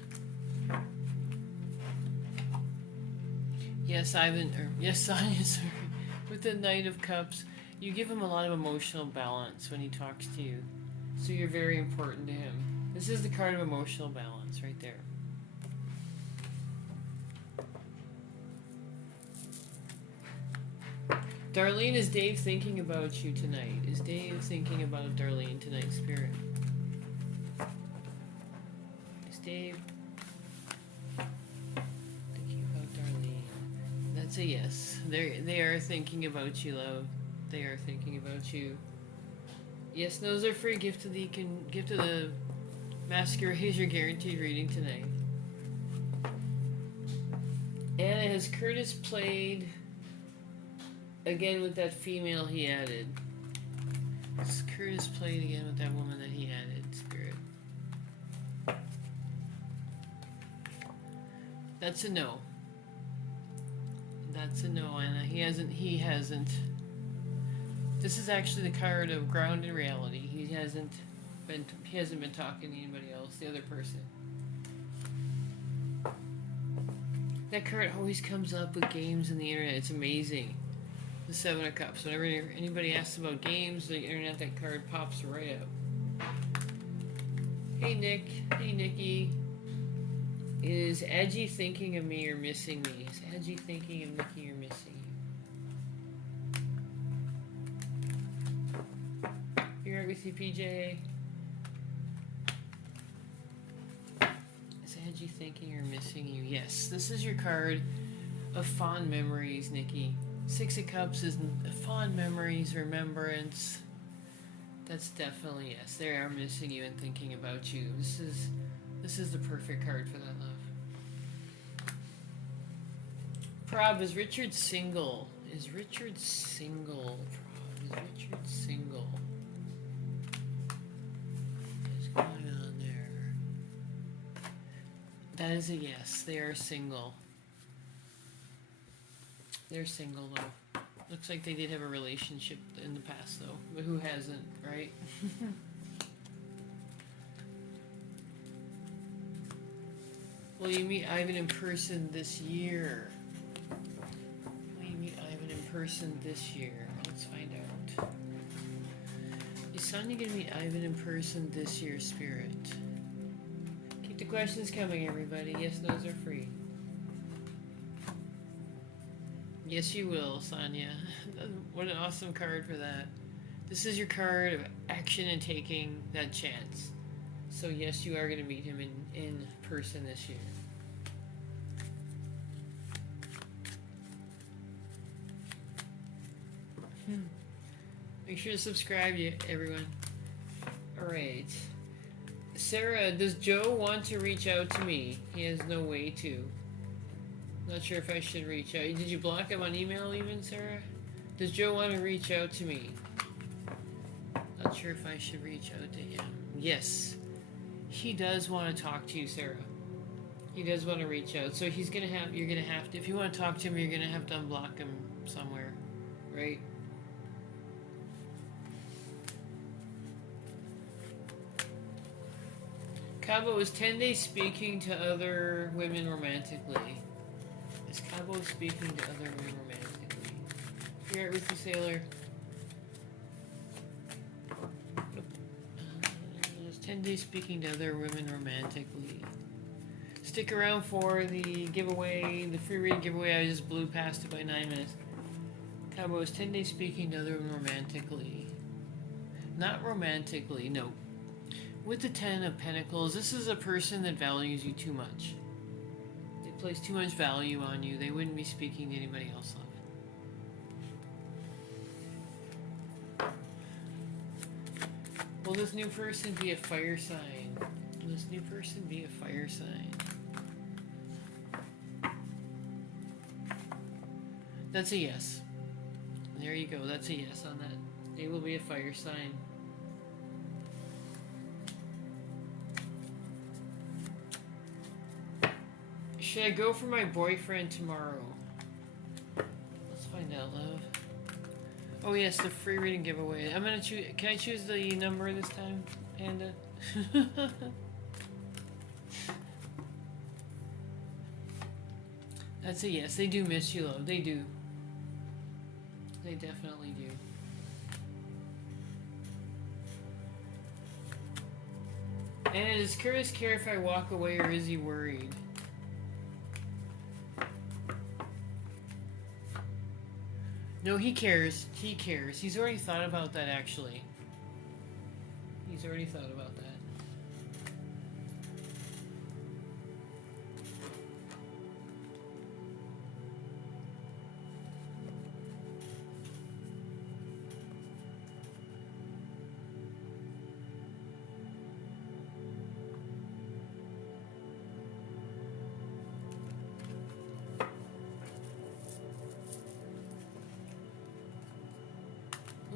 Yes, Ivan, or yes, Sonia, sorry. With the Knight of Cups, you give him a lot of emotional balance when he talks to you. So you're very important to him. This is the card of emotional balance right there. Darlene, is Dave thinking about you tonight? Is Dave thinking about Darlene tonight, Spirit? Is Dave thinking about Darlene? That's a yes. They are thinking about you, love. They are thinking about you. Yes, those are free. Gift of the Masquerade, your guaranteed reading tonight. Anna, has Curtis played again with that female he added? Has Curtis played again with that woman that he added, Spirit? That's a no. That's a no, Anna. He hasn't. This is actually the card of ground in reality. He hasn't been talking to anybody else, the other person. That card always comes up with games and the internet. It's amazing. The Seven of Cups. Whenever anybody asks about games, the internet, that card pops right up. Hey Nick. Hey Nikki. Is Edgy thinking of me or missing me? Is Edgy thinking of Nikki or missing you? You right with you, PJ? Is Edgy thinking or missing you? Yes. This is your card of fond memories, Nikki. Six of Cups is fond memories, remembrance. That's definitely yes. They are missing you and thinking about you. This is the perfect card for that, love. Prob, is Richard single? Is Richard single? Prob, is Richard single? What's going on there? That is a yes. They are single. They're single, though. Looks like they did have a relationship in the past, though. But who hasn't, right? Will you meet Ivan in person this year? Will you meet Ivan in person this year? Let's find out. Is Sonia going to meet Ivan in person this year, Spirit? Keep the questions coming, everybody. Yes, those are free. Yes, you will, Sonia. What an awesome card for that. This is your card of action and taking that chance. So yes, you are going to meet him in person this year. Make sure to subscribe, everyone. Alright. Sarah, does Joe want to reach out to me? He has no way to. Not sure if I should reach out. Did you block him on email even, Sarah? Does Joe want to reach out to me? Not sure if I should reach out to him. Yes. He does want to talk to you, Sarah. He does want to reach out. So he's gonna have. You're gonna have to. If you want to talk to him, you're gonna have to unblock him somewhere, right? Cabo is 10 days speaking to other women romantically. Is Cabo speaking to other women romantically? You're right with you, Sailor. 10 days speaking to other women romantically. Stick around for the giveaway, the free reading giveaway. I just blew past it by 9 minutes. Cabo is 10 days speaking to other women romantically. Not romantically, no. With the 10 of Pentacles, this is a person that values you too much. They place too much value on you. They wouldn't be speaking to anybody else, love. Will this new person be a fire sign? Will this new person be a fire sign? That's a yes. There you go. That's a yes on that. They will be a fire sign. Should I go for my boyfriend tomorrow? Let's find out, love. Oh yes, the free reading giveaway. I'm gonna choose. Can I choose the number this time, Panda? That's a yes. They do miss you, love. They do. They definitely do. And does Curtis care if I walk away, or is he worried? No, he cares. He cares. He's already thought about that, actually. He's already thought about that.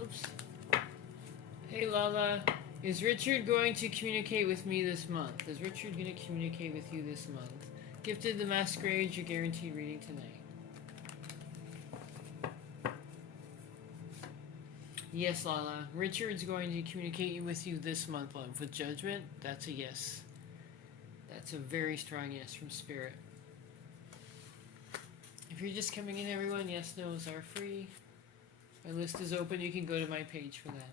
Oops. Hey Lala, is Richard going to communicate with me this month? Is Richard going to communicate with you this month? Gifted the Masquerade, your guaranteed reading tonight. Yes, Lala. Richard's going to communicate with you this month, love. With Judgment, that's a yes. That's a very strong yes from Spirit. If you're just coming in, everyone, yes, no's are free. My list is open. You can go to my page for that.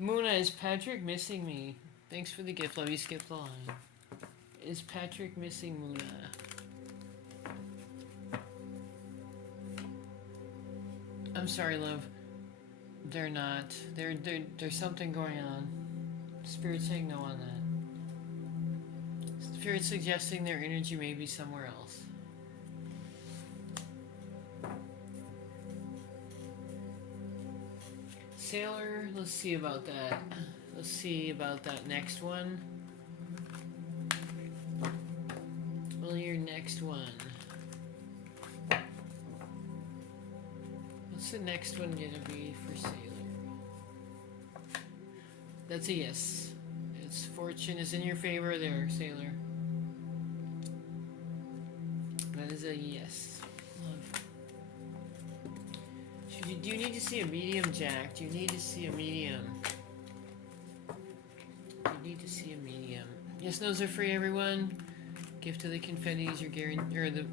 Muna, is Patrick missing me? Thanks for the gift, love. You skipped the line. Is Patrick missing Muna? I'm sorry, love. They're not. There's something going on. Spirit's saying no on that. Spirit's suggesting their energy may be somewhere else. Sailor, let's see about that. Let's see about that next one. Well, your next one. What's the next one gonna be for Sailor? That's a yes. It's fortune is in your favor there, Sailor. That is a yes. Do you need to see a medium, Jack? Do you need to see a medium? Do you need to see a medium? Yes, no's are free, everyone. Gift of the confettis, your guarantee, or the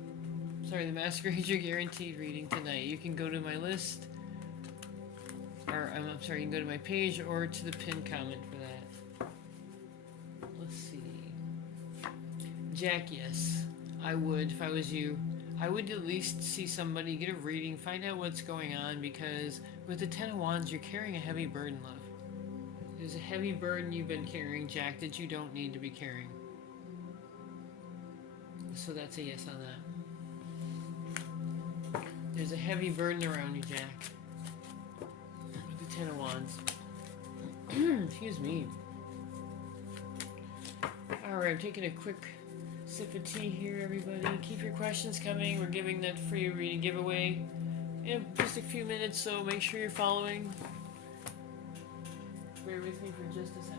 masquerade, your guaranteed reading tonight. You can go to my list, or I'm sorry, you can go to my page or to the pinned comment for that. Let's see. Jack, yes, I would if I was you. I would at least see somebody, get a reading, find out what's going on, because with the 10 of Wands, you're carrying a heavy burden, love. There's a heavy burden you've been carrying, Jack, that you don't need to be carrying. So that's a yes on that. There's a heavy burden around you, Jack. With the 10 of Wands. Excuse me. Alright, I'm taking a quick sip of tea here, everybody. Keep your questions coming. We're giving that free reading giveaway in just a few minutes, so make sure you're following. Bear with me for just a second.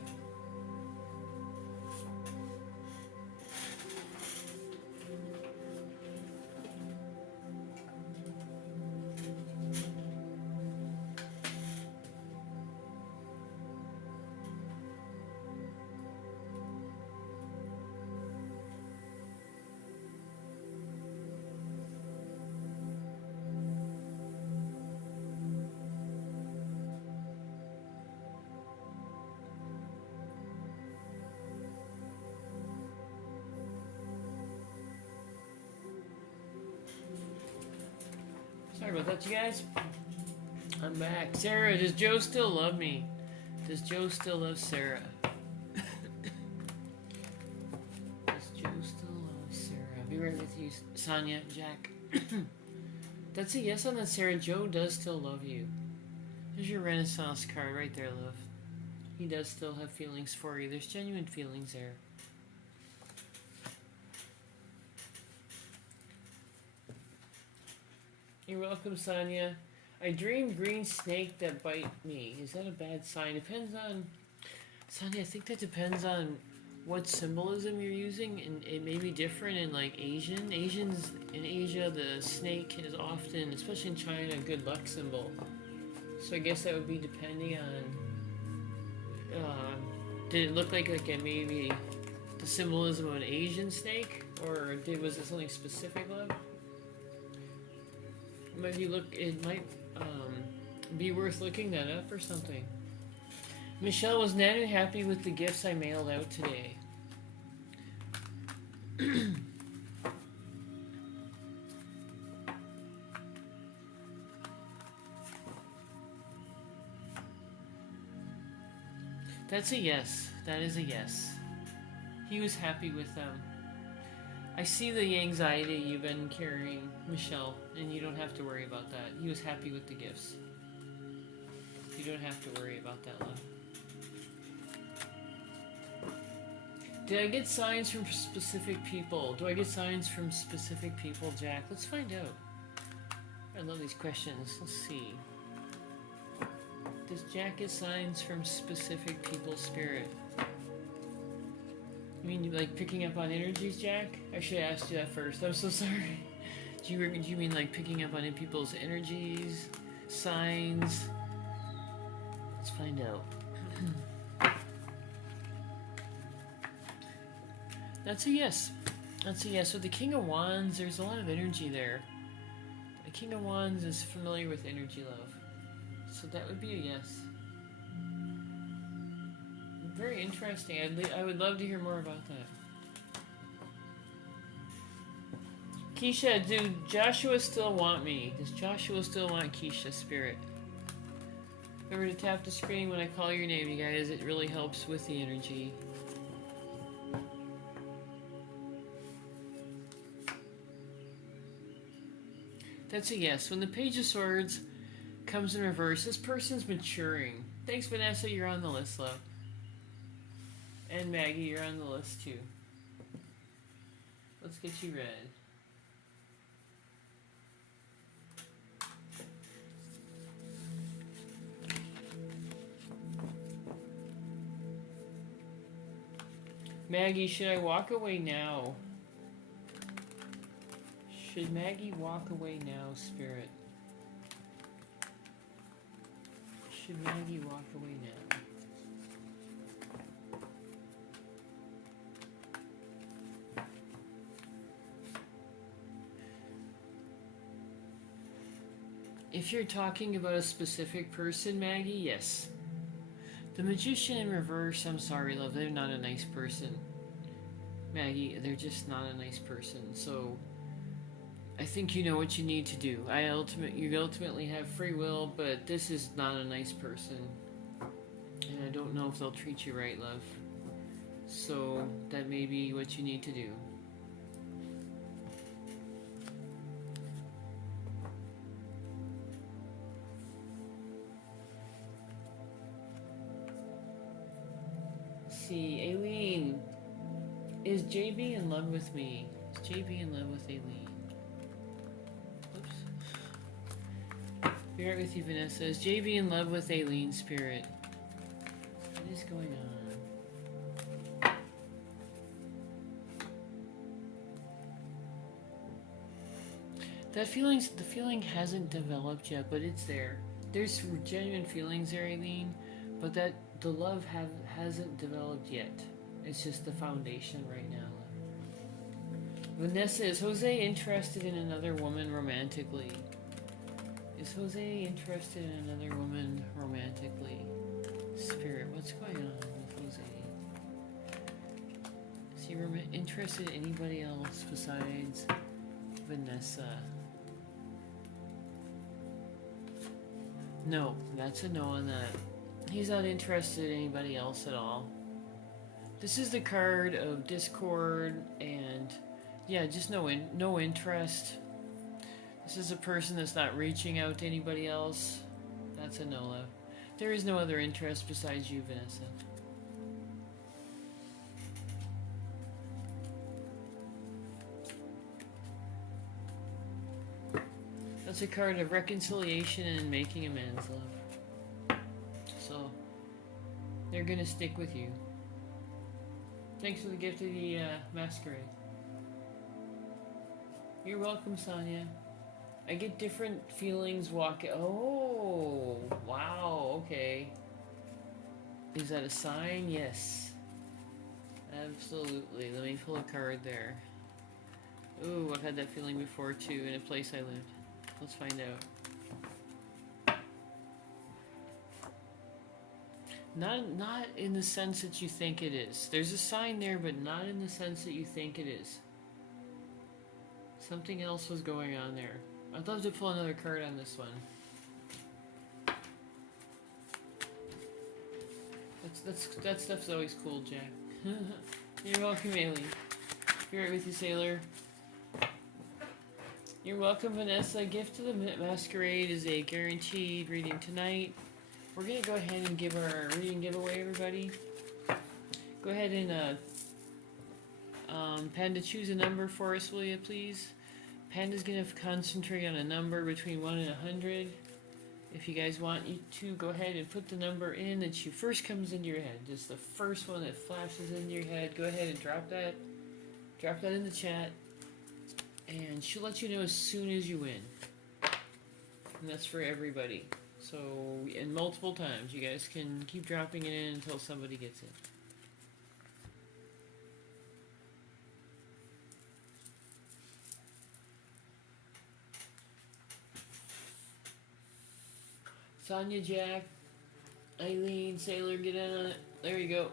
Sorry about that, you guys. I'm back. Sarah, does Joe still love me? Does Joe still love Sarah? Does Joe still love Sarah? I'll be right with you, Sonia, Jack. That's a yes on that, Sarah. Joe does still love you. There's your Renaissance card right there, love. He does still have feelings for you. There's genuine feelings there. You're welcome, Sonia. I dream green snake that bite me. Is that a bad sign? Depends on... Sonia, I think that depends on what symbolism you're using, and it may be different in like Asians. In Asia, the snake is often, especially in China, a good luck symbol. So I guess that would be depending on... did it look like a, maybe the symbolism of an Asian snake? Or was it something specific, love? It might be worth looking that up or something. Michelle, was Nanu happy with the gifts I mailed out today? That's a yes. That is a yes. He was happy with them. I see the anxiety you've been carrying, Michelle, and you don't have to worry about that. He was happy with the gifts. You don't have to worry about that, love. Did I get signs from specific people? Do I get signs from specific people, Jack? Let's find out. I love these questions. Let's see. Does Jack get signs from specific people's spirit? You mean like picking up on energies, Jack? I should have asked you that first. I'm so sorry. Do you mean like picking up on people's energies, signs? Let's find out. That's a yes. That's a yes. With the King of Wands, there's a lot of energy there. The King of Wands is familiar with energy, love. So that would be a yes. Very interesting. I would love to hear more about that. Keisha, do Joshua still want me? Does Joshua still want Keisha, spirit? Remember to tap the screen when I call your name, you guys. It really helps with the energy. That's a yes. When the Page of Swords comes in reverse, this person's maturing. Thanks, Vanessa. You're on the list, love. And Maggie, you're on the list too. Let's get you read. Maggie, should I walk away now? Should Maggie walk away now, spirit? Should Maggie walk away now? If you're talking about a specific person, Maggie, yes. The Magician in reverse, I'm sorry, love, they're not a nice person. Maggie, they're just not a nice person. So, I think you know what you need to do. You ultimately have free will, but this is not a nice person. And I don't know if they'll treat you right, love. So, that may be what you need to do. See, Aileen, is JB in love with me? Is JB in love with Aileen? Oops. Be right with you, Vanessa. Is JB in love with Aileen, spirit? What is going on? The feeling hasn't developed yet, but it's there. There's genuine feelings there, Aileen, but the love hasn't developed yet. It's just the foundation right now. Vanessa, is Jose interested in another woman romantically? Is Jose interested in another woman romantically? Spirit, what's going on with Jose? Is he interested in anybody else besides Vanessa? No, that's a no on that. He's not interested in anybody else at all. This is the card of discord and yeah, just no interest. This is a person that's not reaching out to anybody else. That's a no, love. There is no other interest besides you, Vanessa. That's a card of reconciliation and making amends, love. So, they're gonna stick with you. Thanks for the gift of the masquerade. You're welcome, Sonia. I get different feelings walking. Oh, wow, okay. Is that a sign? Yes. Absolutely. Let me pull a card there. Ooh, I've had that feeling before too in a place I lived. Let's find out. Not in the sense that you think it is. There's a sign there, but not in the sense that you think it is. Something else was going on there. I'd love to pull another card on this one. That stuff's always cool, Jack. You're welcome, Aileen. Be right with you, Sailor. You're welcome, Vanessa. Gift to the Masquerade is a guaranteed reading tonight. We're gonna go ahead and give our reading giveaway, everybody. Go ahead and Panda, choose a number for us, will you, please? Panda's gonna concentrate on a number between 1 and 100. If you guys want you to, go ahead and put the number in that you first comes into your head. Just the first one that flashes into your head. Go ahead and drop that. Drop that in the chat. And she'll let you know as soon as you win. And that's for everybody. So, and multiple times. You guys can keep dropping it in until somebody gets it. Sonia, Jack, Eileen, Sailor, get in on it. There you go.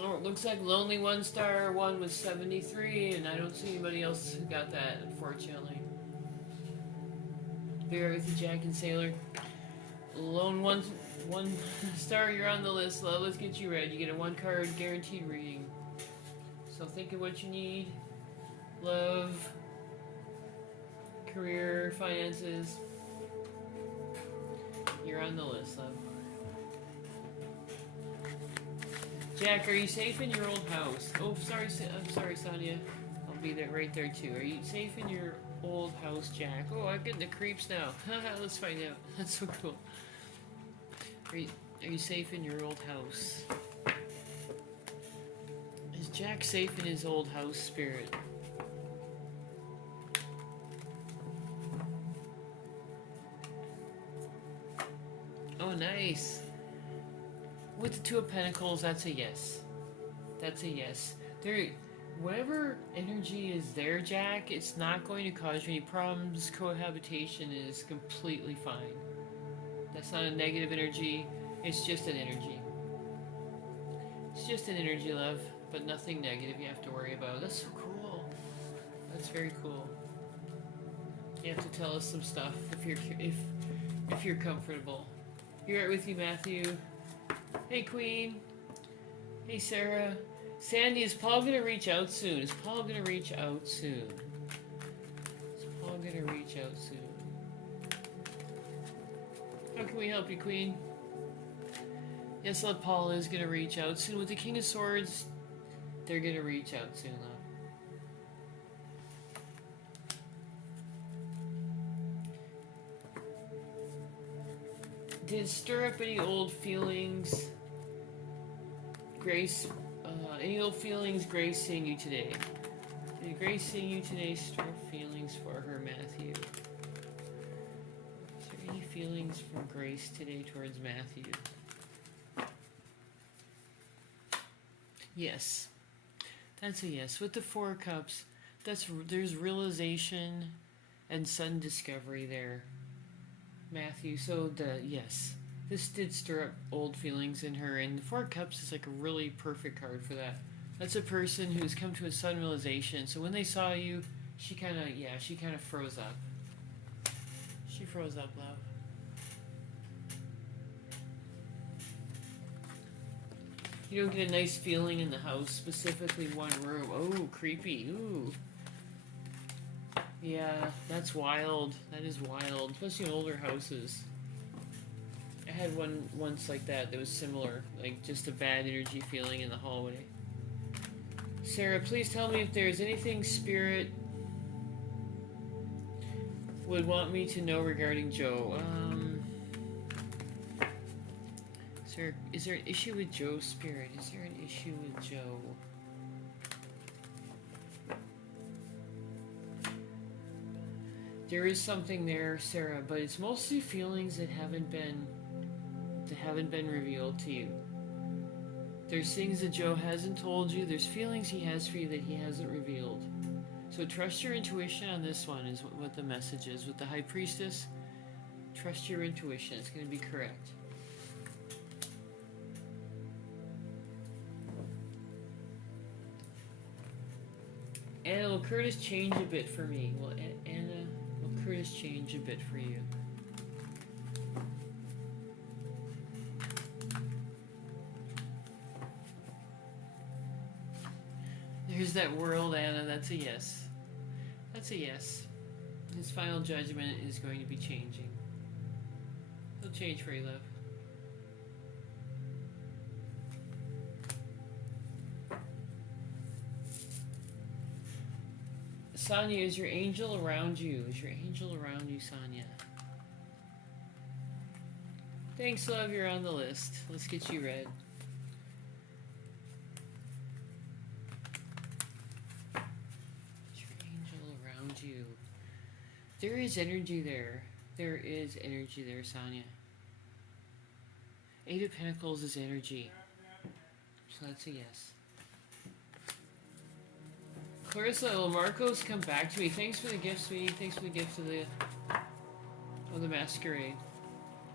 Oh, it looks like Lonely One Star one was 73, and I don't see anybody else who got that, unfortunately. Be right with you, Jack and Sailor. Lone one star, you're on the list, love. Let's get you read. You get a 1-card guaranteed reading. So think of what you need. Love, career, finances. You're on the list, love. Jack, are you safe in your old house? Oh, I'm sorry, Sonia. I'll be there right there too. Are you safe in your old house, Jack? Oh, I'm getting the creeps now. Let's find out. That's so cool. Are you safe in your old house? Is Jack safe in his old house, spirit? Oh, nice. With the 2 of Pentacles, that's a yes. That's a yes. Whatever energy is there, Jack, it's not going to cause you any problems. Cohabitation is completely fine. That's not a negative energy. It's just an energy. It's just an energy, love, but nothing negative you have to worry about. That's so cool. That's very cool. You have to tell us some stuff if you're comfortable. You're right with you, Matthew. Hey, Queen. Hey, Sarah. Sandy, is Paul going to reach out soon? Is Paul going to reach out soon? Is Paul going to reach out soon? How can we help you, Queen? Yes, love, Paul is going to reach out soon. With the King of Swords, they're going to reach out soon, love. Did it stir up any old feelings, Grace? Any ill feelings Grace seeing you today? Did Grace seeing you today store feelings for her, Matthew? Is there any feelings from Grace today towards Matthew? Yes. That's a yes. With the Four of Cups, there's realization and sudden discovery there, Matthew. So yes. This did stir up old feelings in her, and the Four of Cups is like a really perfect card for that. That's a person who's come to a sudden realization. So when they saw you, she kind of froze up. She froze up, love. You don't get a nice feeling in the house, specifically one room. Oh, creepy. Ooh. Yeah, that's wild. That is wild, especially in older houses. I had one once like that was similar, like just a bad energy feeling in the hallway. Sarah, please tell me if there's anything Spirit would want me to know regarding Joe. Is there an issue with Joe, Spirit? Is there an issue with Joe? There is something there, Sarah, but it's mostly feelings that haven't been revealed to you. There's things that Joe hasn't told you. There's feelings he has for you that he hasn't revealed. So trust your intuition on this one is what the message is. With the High Priestess, trust your intuition. It's going to be correct. Anna, will Curtis change a bit for me? Well, Anna, will Curtis change a bit for you? There's that world, Anna. That's a yes. That's a yes. His final judgment is going to be changing. He'll change for you, love. Sonia, is your angel around you? Is your angel around you, Sonia? Thanks, love. You're on the list. Let's get you read. Is your angel around you? There is energy there. There is energy there, Sonia. Eight of Pentacles is energy. So that's a yes. Clarissa, will Marcos come back to me? Thanks for the gift, sweetie. Thanks for the gift of the masquerade.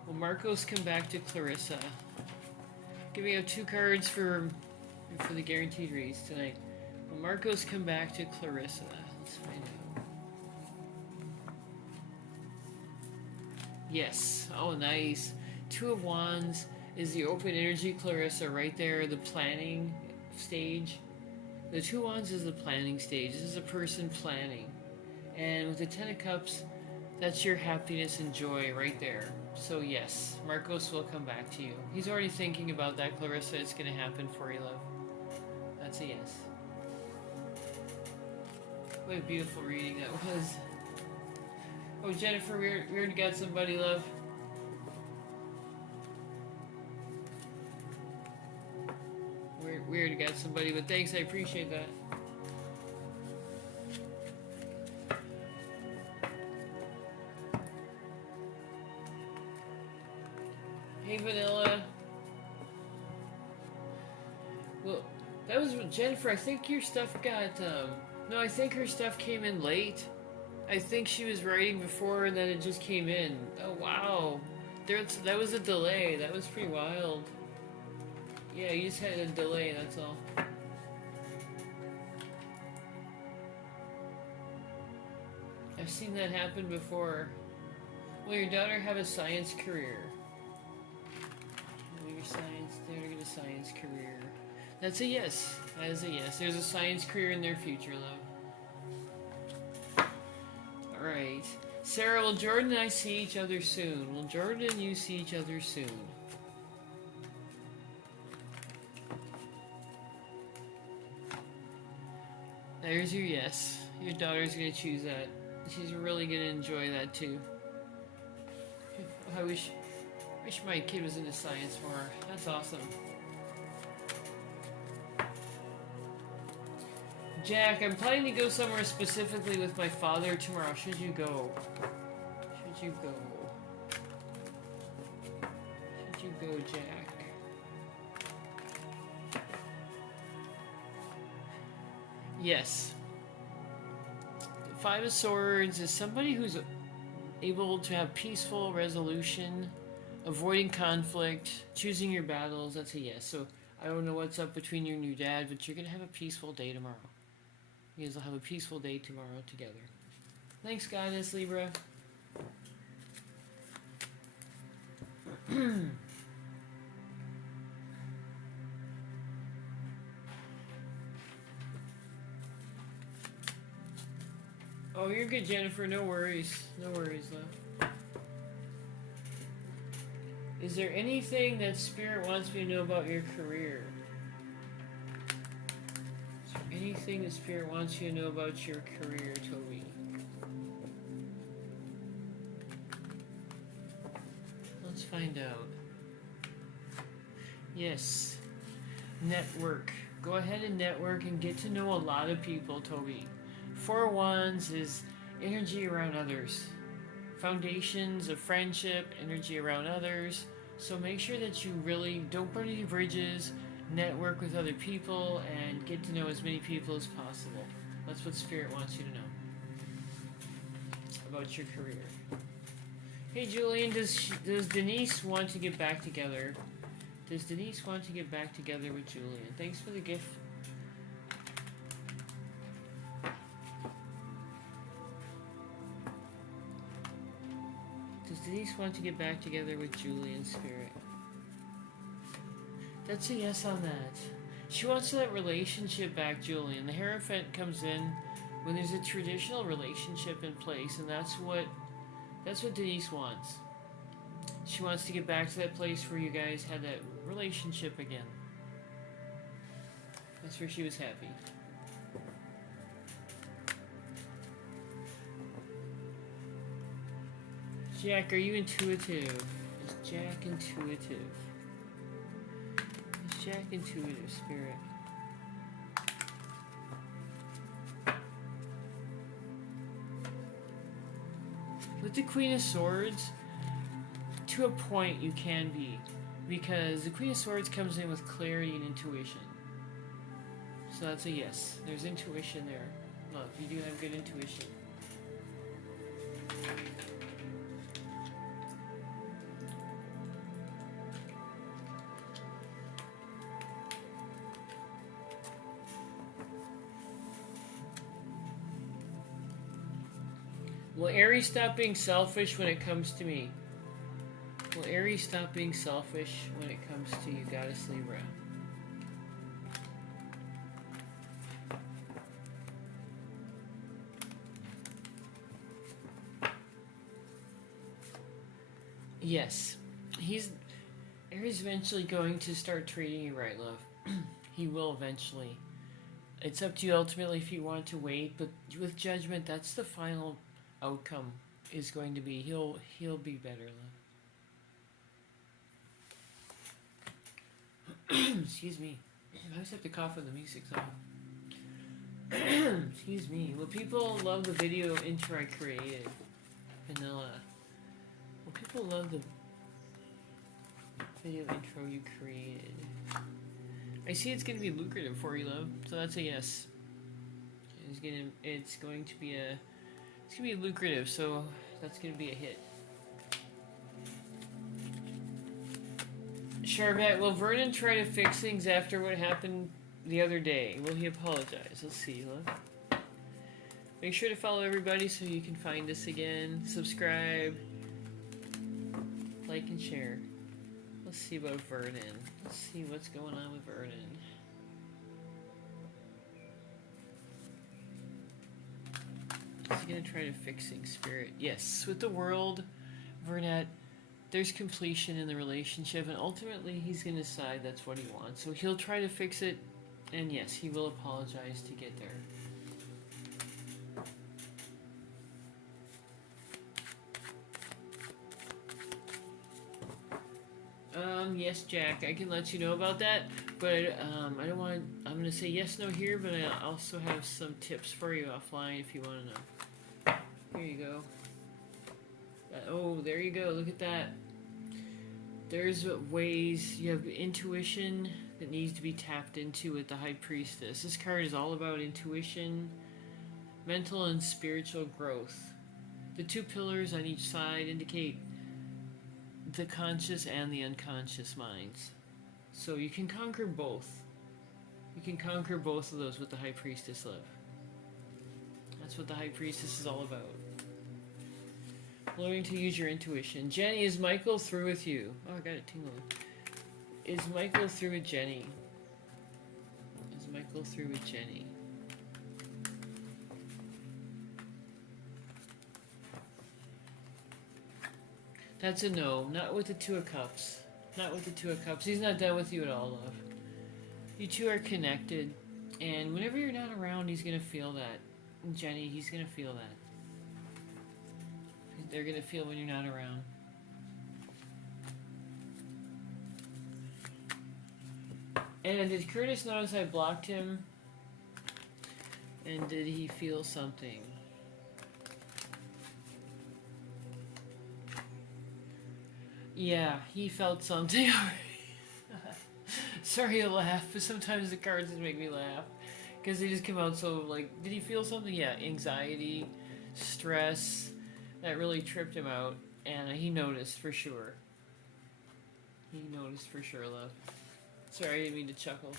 Will Marcos come back to Clarissa? Give me 2 cards for the guaranteed reads tonight. Will Marcos come back to Clarissa? Let's find out. Yes. Oh, nice. 2 of Wands is the open energy, Clarissa, right there, the planning stage. The 2 Wands is the planning stage. This is a person planning. And with the 10 of Cups, that's your happiness and joy right there. So yes, Marcos will come back to you. He's already thinking about that, Clarissa. It's going to happen for you, love. That's a yes. What a beautiful reading that was. Oh, Jennifer, we already got somebody, love. We already got somebody, but thanks, I appreciate that. Hey, Vanilla. Well, that was Jennifer. I think your stuff got, no, I think her stuff came in late. I think she was writing before and then it just came in. Oh, wow. That was a delay. That was pretty wild. Yeah, you just had a delay, that's all. I've seen that happen before. Will your daughter have a science career? Will your daughter get a science career? That's a yes. That is a yes. There's a science career in their future, love. Alright. Sarah, will Jordan and I see each other soon? Will Jordan and you see each other soon? There's your yes. Your daughter's gonna choose that. She's really gonna enjoy that too. I wish my kid was into science more. That's awesome. Jack, I'm planning to go somewhere specifically with my father tomorrow. Should you go? Should you go? Should you go, Jack? Yes. The Five of Swords is somebody who's able to have peaceful resolution, avoiding conflict, choosing your battles. That's a yes. So I don't know what's up between you and your dad, but you're going to have a peaceful day tomorrow. You guys will have a peaceful day tomorrow together. Thanks, Goddess Libra. Oh, you're good, Jennifer. No worries. No worries, love. Is there anything that Spirit wants me to know about your career? Is there anything that Spirit wants you to know about your career, Toby? Let's find out. Yes. Network. Go ahead and network and get to know a lot of people, Toby. Four of Wands is energy around others. Foundations of friendship, energy around others. So make sure that you really don't burn any bridges, network with other people, and get to know as many people as possible. That's what Spirit wants you to know about your career. Hey Julian, does Denise want to get back together? Does Denise want to get back together with Julian? Thanks for the gift. Does Denise want to get back together with Julian, Spirit? That's a yes on that. She wants that relationship back, Julian. The Hierophant comes in when there's a traditional relationship in place, and that's what Denise wants. She wants to get back to that place where you guys had that relationship again. That's where she was happy. Jack, are you intuitive? Is Jack intuitive? Is Jack intuitive, Spirit? With the Queen of Swords, to a point you can be, because the Queen of Swords comes in with clarity and intuition. So that's a yes. There's intuition there. Look, you do have good intuition. Will Aries stop being selfish when it comes to me? Will Aries stop being selfish when it comes to you, Goddess Libra? Yes. Aries eventually going to start treating you right, love. He will eventually. It's up to you ultimately if you want to wait, but with Judgment, that's the final outcome is going to be. He'll be better, love. Excuse me. I always have to cough when the music's on. Excuse me. Will people love the video intro I created? Vanilla. Will people love the video intro you created? I see it's going to be lucrative for you, love. So that's a yes. It's going to be lucrative, so that's going to be a hit. Charvette, will Vernon try to fix things after what happened the other day? Will he apologize? Let's see, love. Make sure to follow everybody so you can find us again. Subscribe. Like and share. Let's see about Vernon. Let's see what's going on with Vernon. Is he going to try to fix things, Spirit? Yes. With the world, Vernette, there's completion in the relationship, and ultimately he's going to decide that's what he wants. So he'll try to fix it, and yes, he will apologize to get there. Yes, Jack, I can let you know about that, but I don't want. I'm gonna say yes, no here, but I also have some tips for you offline if you want to know. Here you go. Oh, there you go. Look at that. There's ways you have intuition that needs to be tapped into with the High Priestess. This card is all about intuition, mental and spiritual growth. The two pillars on each side indicate the conscious and the unconscious minds. So you can conquer both. You can conquer both of those with the High Priestess love. That's what the High Priestess is all about. Learning to use your intuition. Jenny, is Michael through with you? Oh, I got it tingling. Is Michael through with Jenny? Is Michael through with Jenny? That's a no. Not with the Two of Cups. Not with the Two of Cups. He's not done with you at all, love. You two are connected. And whenever you're not around, he's going to feel that. And Jenny, he's going to feel that. They're going to feel when you're not around. And did Curtis notice I blocked him? And did he feel something? Yeah, he felt something. Sorry to laugh, but sometimes the cards just make me laugh. Because they just come out so, like, did he feel something? Yeah, anxiety, stress. That really tripped him out. And he noticed for sure. He noticed for sure, love. Sorry, I didn't mean to chuckle.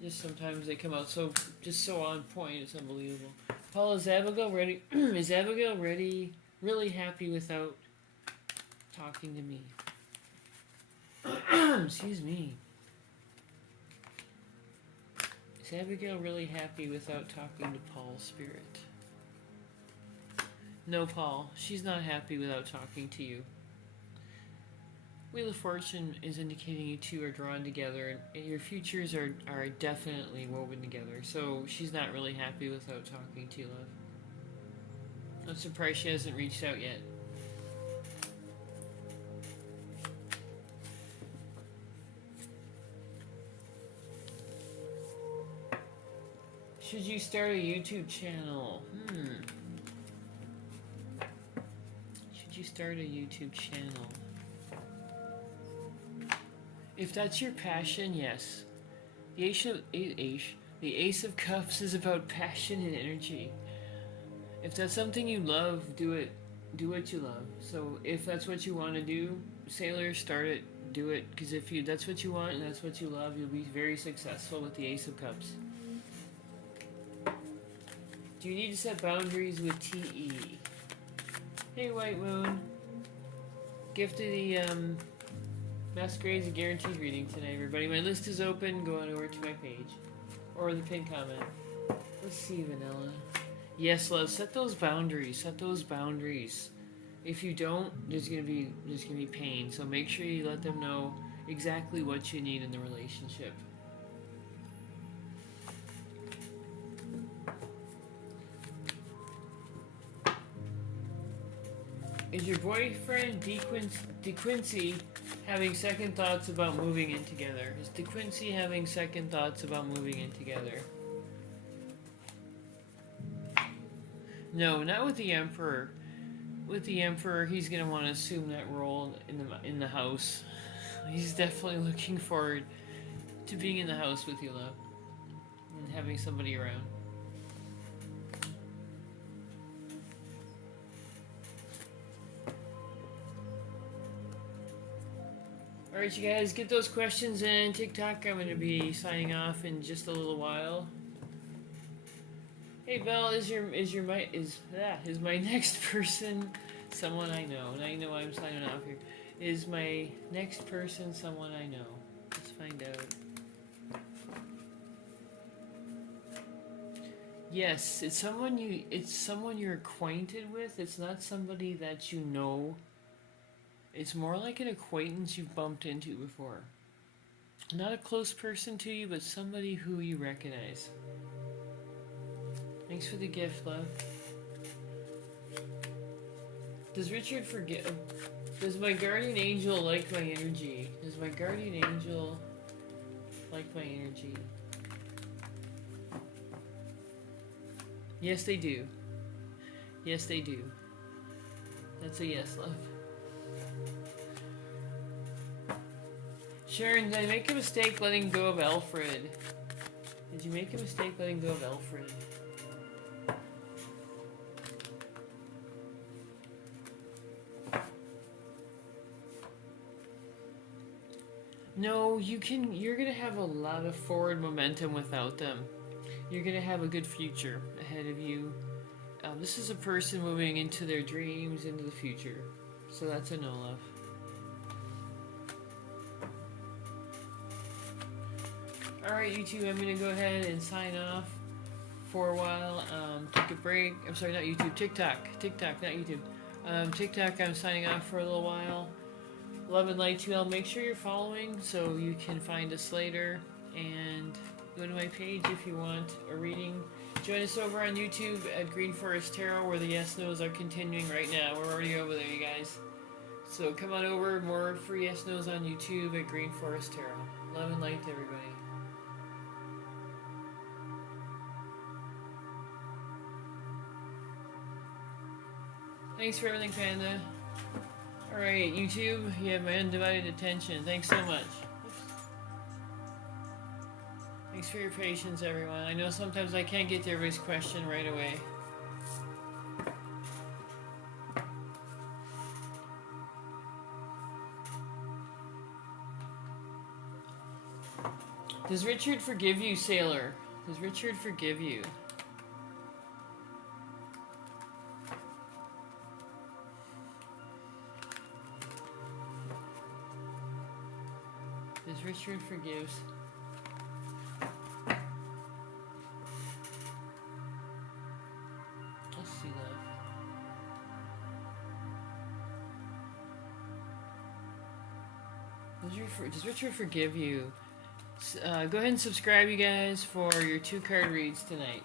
Just sometimes they come out so, just so on point, it's unbelievable. Paul, is Abigail ready? Is Abigail ready, really happy without talking to me? Excuse me. Is Abigail really happy without talking to Paul's spirit? No, Paul, she's not happy without talking to you. Wheel of Fortune is indicating you two are drawn together and your futures are definitely woven together. So she's not really happy without talking to you, love. I'm surprised she hasn't reached out yet. Should you start a YouTube channel? Should you start a YouTube channel? If that's your passion, yes. The Ace of Cups is about passion and energy. If that's something you love, do it. Do what you love. So if that's what you want to do, Sailor, start it. Do it. Because if that's what you want and that's what you love, you'll be very successful with the Ace of Cups. Do you need to set boundaries with TE? Hey, White Moon. Gift of the Masquerades a guaranteed reading tonight, everybody. My list is open. Go on over to my page. Or the pinned comment. Let's see, Vanilla. Yes, love. Set those boundaries. Set those boundaries. If you don't, there's gonna be pain. So make sure you let them know exactly what you need in the relationship. Is your boyfriend DeQuincy having second thoughts about moving in together? Is DeQuincy having second thoughts about moving in together? No, not with the Emperor. With the Emperor, he's gonna want to assume that role in the house. He's definitely looking forward to being in the house with you, love, and having somebody around. Alright, you guys, get those questions in TikTok. I'm going to be signing off in just a little while. Hey, Belle, is my next person someone I know? Now you know why I'm signing off here. Is my next person someone I know? Let's find out. Yes, it's someone you're acquainted with. It's not somebody that you know. It's more like an acquaintance you've bumped into before. Not a close person to you, but somebody who you recognize. Thanks for the gift, love. Does Richard forgive? Does my guardian angel like my energy? Does my guardian angel like my energy? Yes, they do. Yes, they do. That's a yes, love. Sharon, did I make a mistake letting go of Alfred? Did you make a mistake letting go of Alfred? No, you're gonna have a lot of forward momentum without them. You're gonna have a good future ahead of you. This is a person moving into their dreams, into the future. So that's a no, love. Alright, YouTube, I'm gonna go ahead and sign off for a while. Take a break. I'm sorry, not YouTube, TikTok. TikTok, not YouTube. TikTok, I'm signing off for a little while. Love and light to you all. Make sure you're following so you can find us later. And go to my page if you want a reading. Join us over on YouTube at Green Forest Tarot, where the yes nos are continuing right now. We're already over there, you guys. So come on over. More free yes nos on YouTube at Green Forest Tarot. Love and light to everybody. Thanks for everything, Panda. Alright, YouTube, you have my undivided attention. Thanks so much. Oops. Thanks for your patience, everyone. I know sometimes I can't get to everybody's question right away. Does Richard forgive you, Sailor? Does Richard forgive you? Does Richard forgives? Let's see that. Does Richard forgive you? Go ahead and subscribe, you guys, for your 2-card reads tonight.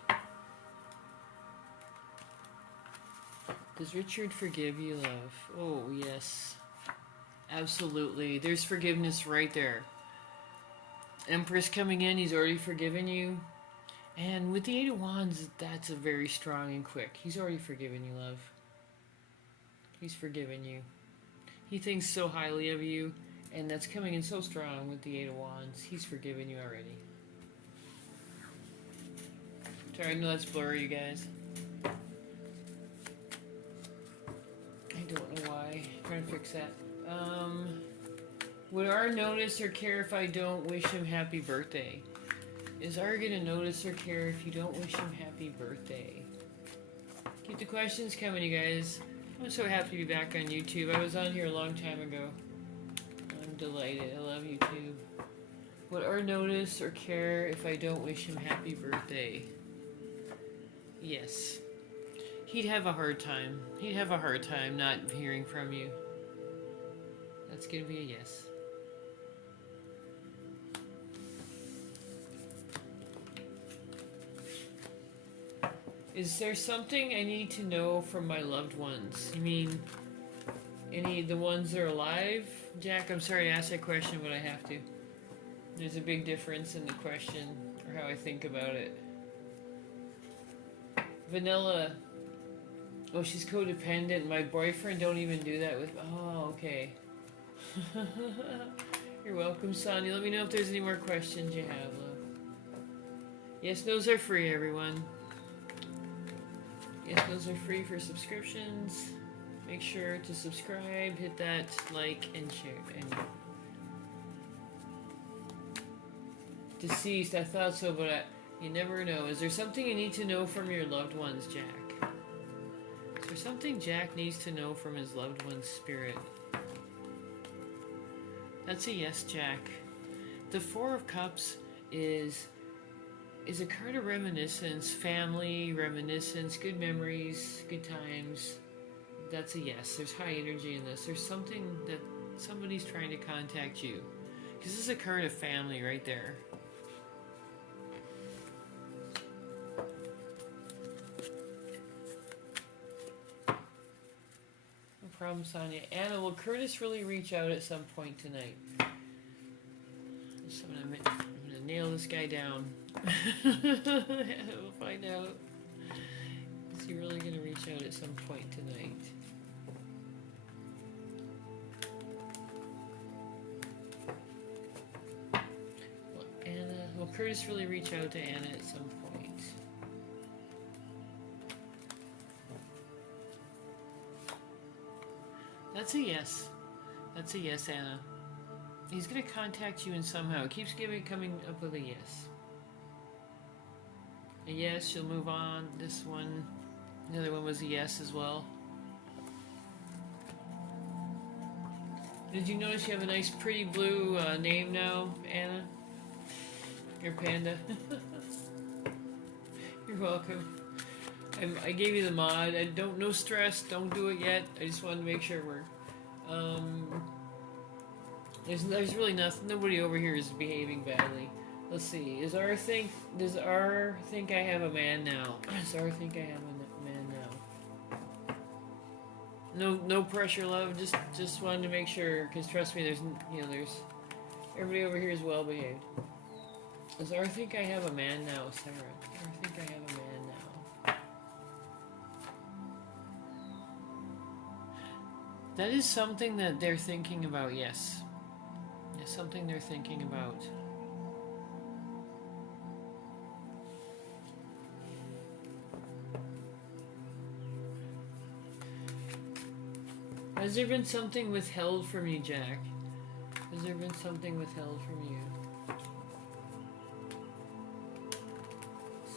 Does Richard forgive you, love? Oh, yes. Absolutely. There's forgiveness right there. Empress coming in, he's already forgiven you. And with the 8 of Wands, that's a very strong and quick. He's already forgiven you, love. He's forgiven you. He thinks so highly of you. And that's coming in so strong with the 8 of Wands. He's forgiven you already. Sorry, I know that's blurry, you guys. I don't know why. I'm trying to fix that. Would R notice or care if I don't wish him happy birthday? Is R gonna notice or care if you don't wish him happy birthday? Keep the questions coming, you guys. I'm so happy to be back on YouTube. I was on here a long time ago. I'm delighted. I love YouTube. Would R notice or care if I don't wish him happy birthday? Yes. He'd have a hard time. He'd have a hard time not hearing from you. That's gonna be a yes. Is there something I need to know from my loved ones? You mean the ones that are alive? Jack, I'm sorry to ask that question, but I have to. There's a big difference in the question, or how I think about it. Vanilla. Oh, she's codependent. My boyfriend don't even do that with... Oh, okay. You're welcome, Sonia. Let me know if there's any more questions you have, love. Yes, those are free, everyone. Yes, those are free for subscriptions. Make sure to subscribe, hit that like and share. And deceased, I thought so, but you never know. Is there something you need to know from your loved ones, Jack? Is there something Jack needs to know from his loved one's spirit? That's a yes, Jack. The Four of Cups is a card of reminiscence, family, reminiscence, good memories, good times. That's a yes. There's high energy in this. There's something that somebody's trying to contact you. Because this is a card of family right there. problem, Sonia. Anna, will Curtis really reach out at some point tonight? So I'm gonna nail this guy down. We'll find out. Is he really gonna reach out at some point tonight? Will Curtis really reach out to Anna at some point? That's a yes. That's a yes, Anna. He's going to contact you in somehow. It keeps coming up with a yes. A yes, she'll move on. This one, the other one was a yes as well. Did you notice you have a nice pretty blue name now, Anna? Your panda. You're welcome. I gave you the mod. No stress. Don't do it yet. I just wanted to make sure we're. There's really nothing. Nobody over here is behaving badly. Let's see. Does R think I have a man now? Does R think I have a man now? No pressure, love. Just wanted to make sure, because trust me, there's everybody over here is well behaved. Does R think I have a man now, Sarah? Does R think I have a man now? That is something that they're thinking about, yes. It's something they're thinking about. Has there been something withheld from you, Jack? Has there been something withheld from you?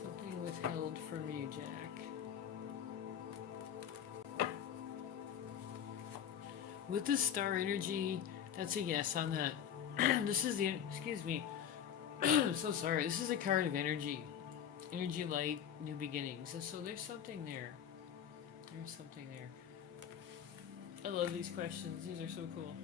Something withheld from you, Jack. With the star energy, that's a yes on that. This is the, excuse me. I'm so sorry. This is a card of energy. Energy, light, new beginnings. So there's something there. There's something there. I love these questions. These are so cool.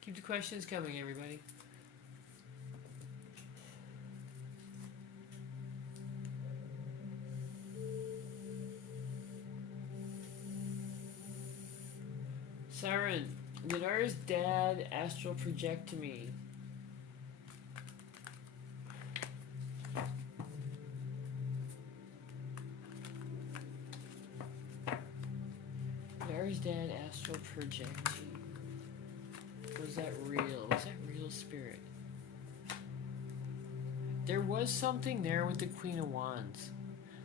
Keep the questions coming, everybody. Saren, did ours dad astral project to me? Did ours dad astral project you? Was that real? Was that real, spirit? There was something there with the Queen of Wands.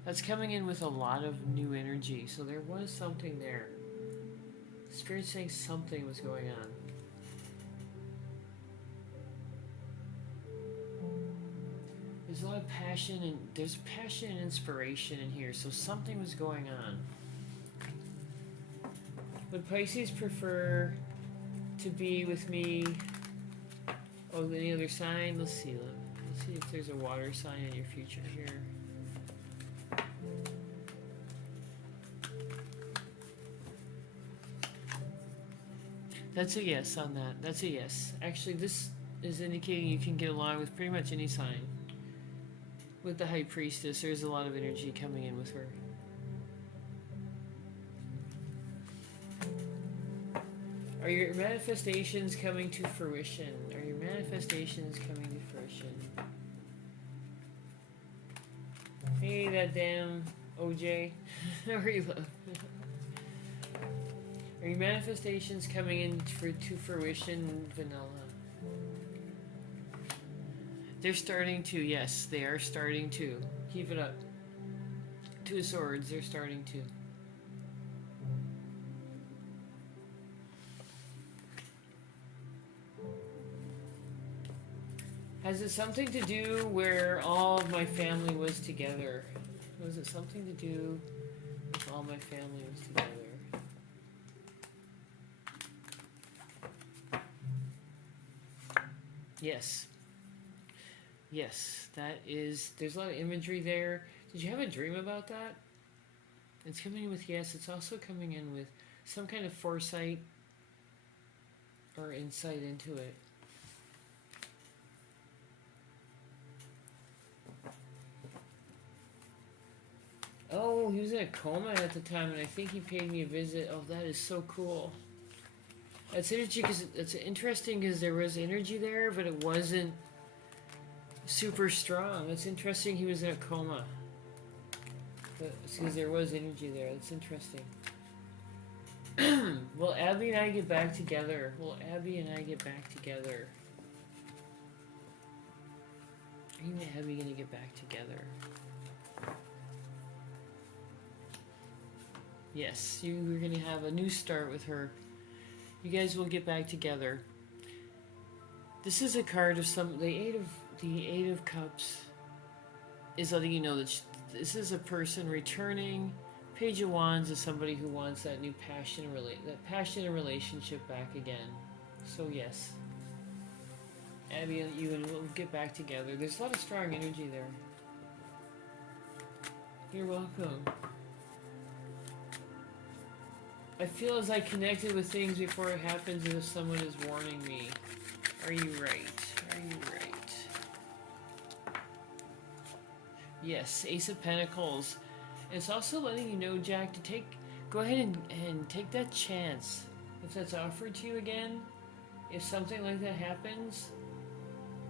That's coming in with a lot of new energy. So there was something there. Spirit saying something was going on. There's a lot of passion, and there's passion and inspiration in here, so something was going on. Would Pisces prefer to be with me? Oh, any other sign? Let's see. Let's see if there's a water sign in your future here. That's a yes on that. That's a yes. Actually, this is indicating you can get along with pretty much any sign. With the High Priestess, there's a lot of energy coming in with her. Are your manifestations coming to fruition? Are your manifestations coming to fruition? Hey, that damn OJ. How are you, love? Are your manifestations coming in to fruition, Vanilla? They're starting to, yes, they are starting to. Keep it up. Two of Swords, they're starting to. Has it something to do where all of my family was together? Was it something to do with all my family was together? Yes. Yes, that is, there's a lot of imagery there. Did you have a dream about that? It's coming in with yes. It's also coming in with some kind of foresight or insight into it. Oh, he was in a coma at the time, and I think he paid me a visit. Oh, that is so cool. That's interesting because it's interesting because there was energy there, but it wasn't super strong. It's interesting he was in a coma. Because there was energy there. That's interesting. Will Abby and I get back together? Will Abby and I get back together? Are you and Abby gonna get back together? Yes, we're gonna have a new start with her. You guys will get back together. This is a card of the Eight of Cups is letting you know that this is a person returning. Page of Wands is somebody who wants that new passion and relationship back again. So yes, Abby and you will get back together. There's a lot of strong energy there. You're welcome. I feel as I connected with things before it happens as if someone is warning me. Are you right? Are you right? Yes, Ace of Pentacles. It's also letting you know, Jack, to go ahead and take that chance. If that's offered to you again, if something like that happens,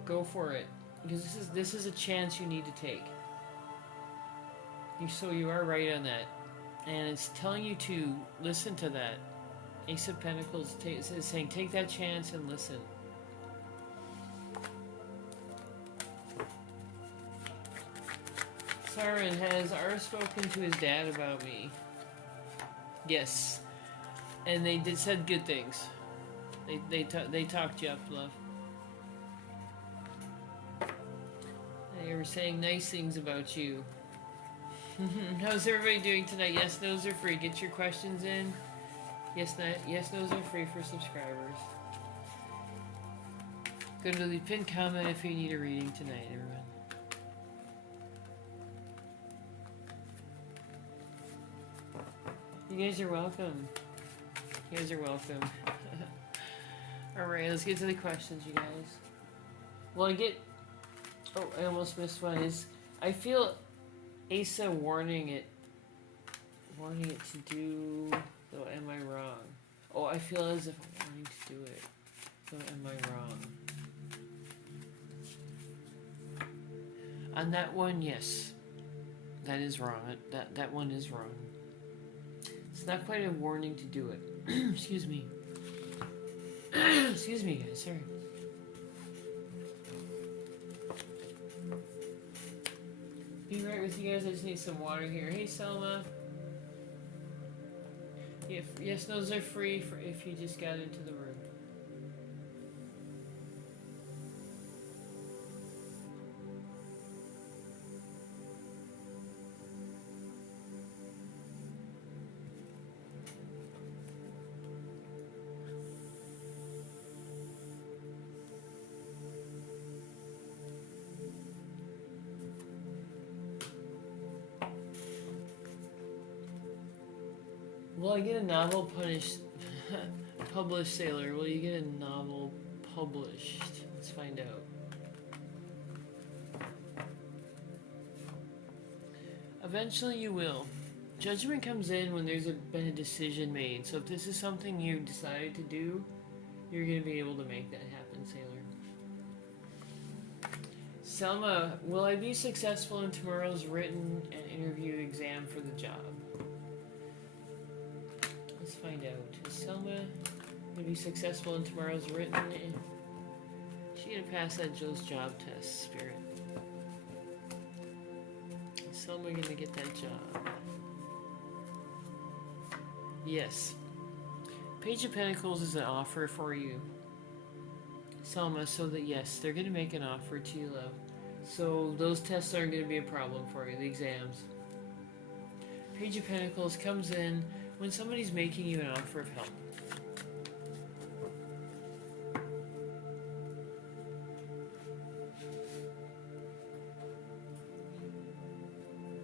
go for it. Because this is a chance you need to take. So you are right on that. And it's telling you to listen to that. Ace of Pentacles is saying take that chance and listen. Saren, has R spoken to his dad about me? Yes. And they said good things. They talked you up, love. They were saying nice things about you. How's everybody doing tonight? Yes, no's are free. Get your questions in. Yes, no's are free for subscribers. Go to the pinned comment if you need a reading tonight, everyone. You guys are welcome. You guys are welcome. Alright, let's get to the questions, you guys. Well, oh, I almost missed one. I feel Asa warning it to do, though am I wrong? Oh, I feel as if I'm wanting to do it, though am I wrong? On that one, yes. That is wrong. That one is wrong. It's not quite a warning to do it. Excuse me. Excuse me, guys. Sorry. Be right with you guys. I just need some water here. Hey, Selma. Yes, those are free for if you just got into the room. Will I get a novel published, Sailor? Will you get a novel published? Let's find out. Eventually you will. Judgment comes in when there's been a decision made. So if this is something you decided to do, you're going to be able to make that happen, Sailor. Selma, will I be successful in tomorrow's written and interview exam for the job? Let's find out. Is Selma going to be successful in tomorrow's written? Is she going to pass that Joe's job test, Spirit? Is Selma going to get that job? Yes. Page of Pentacles is an offer for you, Selma, so that yes, they're going to make an offer to you, love. So those tests aren't going to be a problem for you, the exams. Page of Pentacles comes in when somebody's making you an offer of help.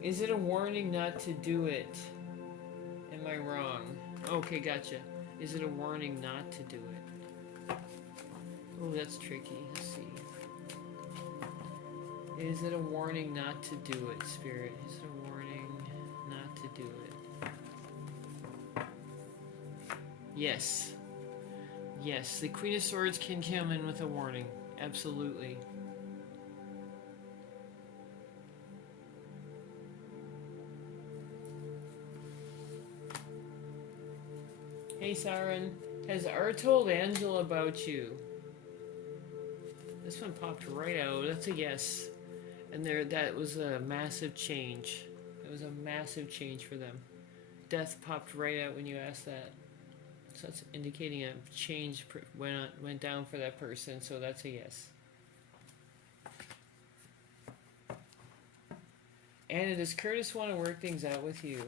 Is it a warning not to do it? Am I wrong? Okay, gotcha. Is it a warning not to do it? Oh, that's tricky. Let's see. Is it a warning not to do it, Spirit? Is it a warning not to Yes. Yes, the Queen of Swords can come in with a warning. Absolutely. Hey, Siren. Has R told Angela about you? This one popped right out. That's a yes. And that was a massive change. It was a massive change for them. Death popped right out when you asked that. So that's indicating a change went down for that person. So that's a yes. Anna, does Curtis want to work things out with you?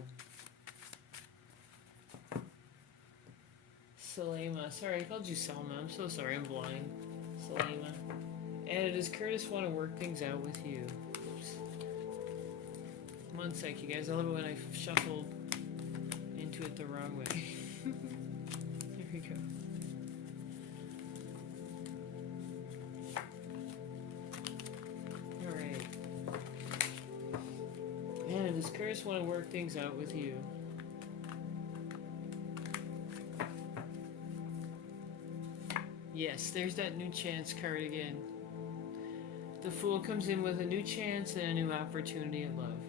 Salema. Sorry, I called you Selma. I'm so sorry. I'm blind. Salema. Anna, does Curtis want to work things out with you? Oops. 1 sec, you guys. I love it when I shuffled into it the wrong way. There we go. Alright. Anna, does Curtis want to work things out with you? Yes, there's that new chance card again. The Fool comes in with a new chance and a new opportunity at love.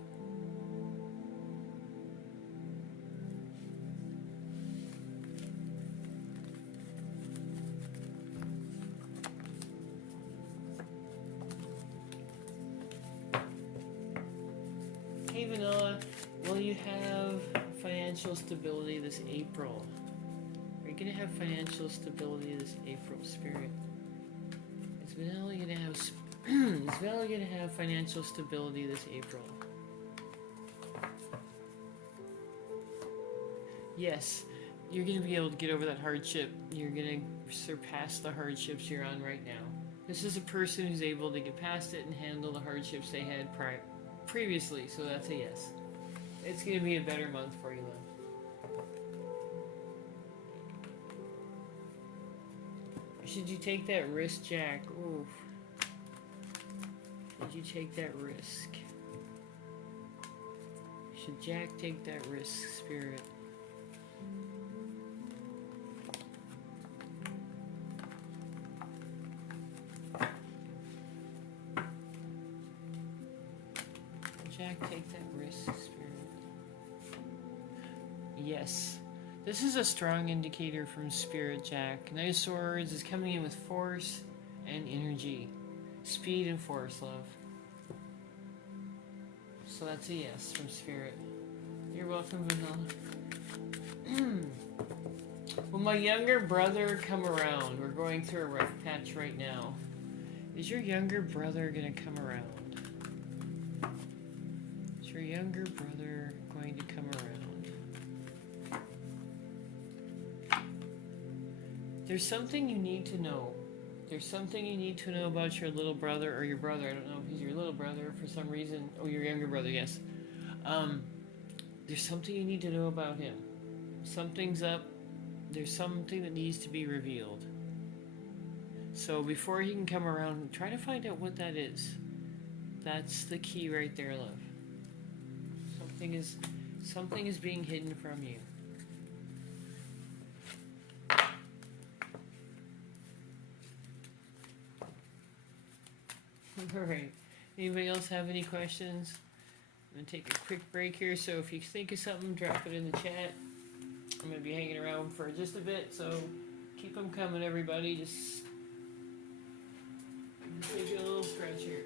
Hey Vanilla, will you have financial stability this April? Are you going to have financial stability this April, Spirit? Is Vanilla going to have is Vanilla going to have financial stability this April? Yes, you're going to be able to get over that hardship. You're going to surpass the hardships you're on right now. This is a person who's able to get past it and handle the hardships they had previously, so that's a yes. It's going to be a better month for you, love. Should you take that risk, Jack? Oof. Should you take that risk? Should Jack take that risk, Spirit? Jack, take that risk, Spirit. Yes. This is a strong indicator from Spirit, Jack. Knight of Swords is coming in with force and energy. Speed and force, love. So that's a yes from Spirit. You're welcome, Vanilla. Will my younger brother come around? We're going through a rough patch right now. Is your younger brother gonna come around? Is your younger brother going to come around? There's something you need to know. There's something you need to know about your little brother or your brother. I don't know if he's your little brother for some reason. Oh, your younger brother, yes. There's something you need to know about him. Something's up. There's something that needs to be revealed. So before he can come around, try to find out what that is. That's the key right there, love. Something is being hidden from you. Alright. Anybody else have any questions? I'm going to take a quick break here, so if you think of something, drop it in the chat. I'm going to be hanging around for just a bit, so keep them coming, everybody. Just take a little stretch here.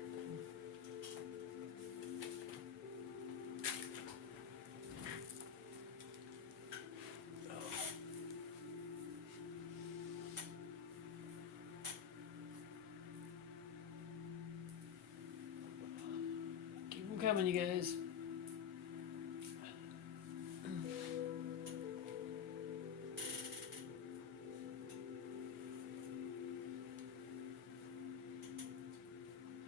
Coming, you guys.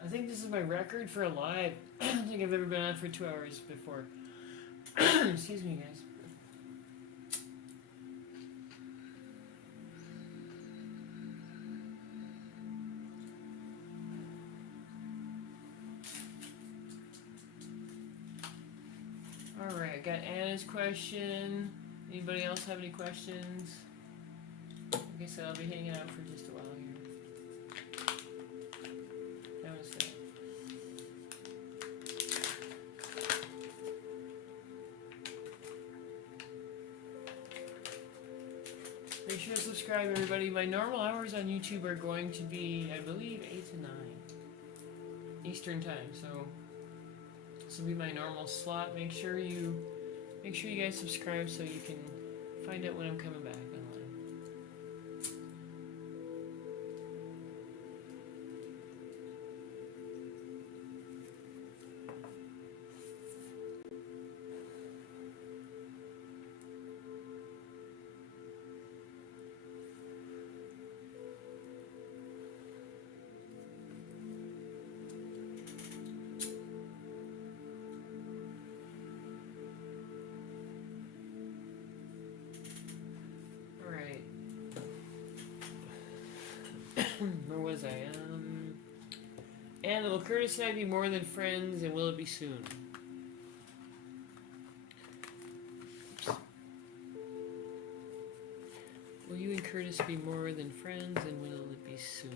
I think this is my record for a live. I don't think I've ever been on for 2 hours before. Excuse me, guys. Alright, I got Anna's question. Anybody else have any questions? Like I said, I'll be hanging out for just a while here. Namaste. Make sure to subscribe, everybody. My normal hours on YouTube are going to be, I believe, 8 to 9 Eastern time. So this will be my normal slot. Make sure you guys subscribe so you can find out when I'm coming back online. Where was I? And will Curtis and I be more than friends, and will it be soon? Oops. Will you and Curtis be more than friends, and will it be soon?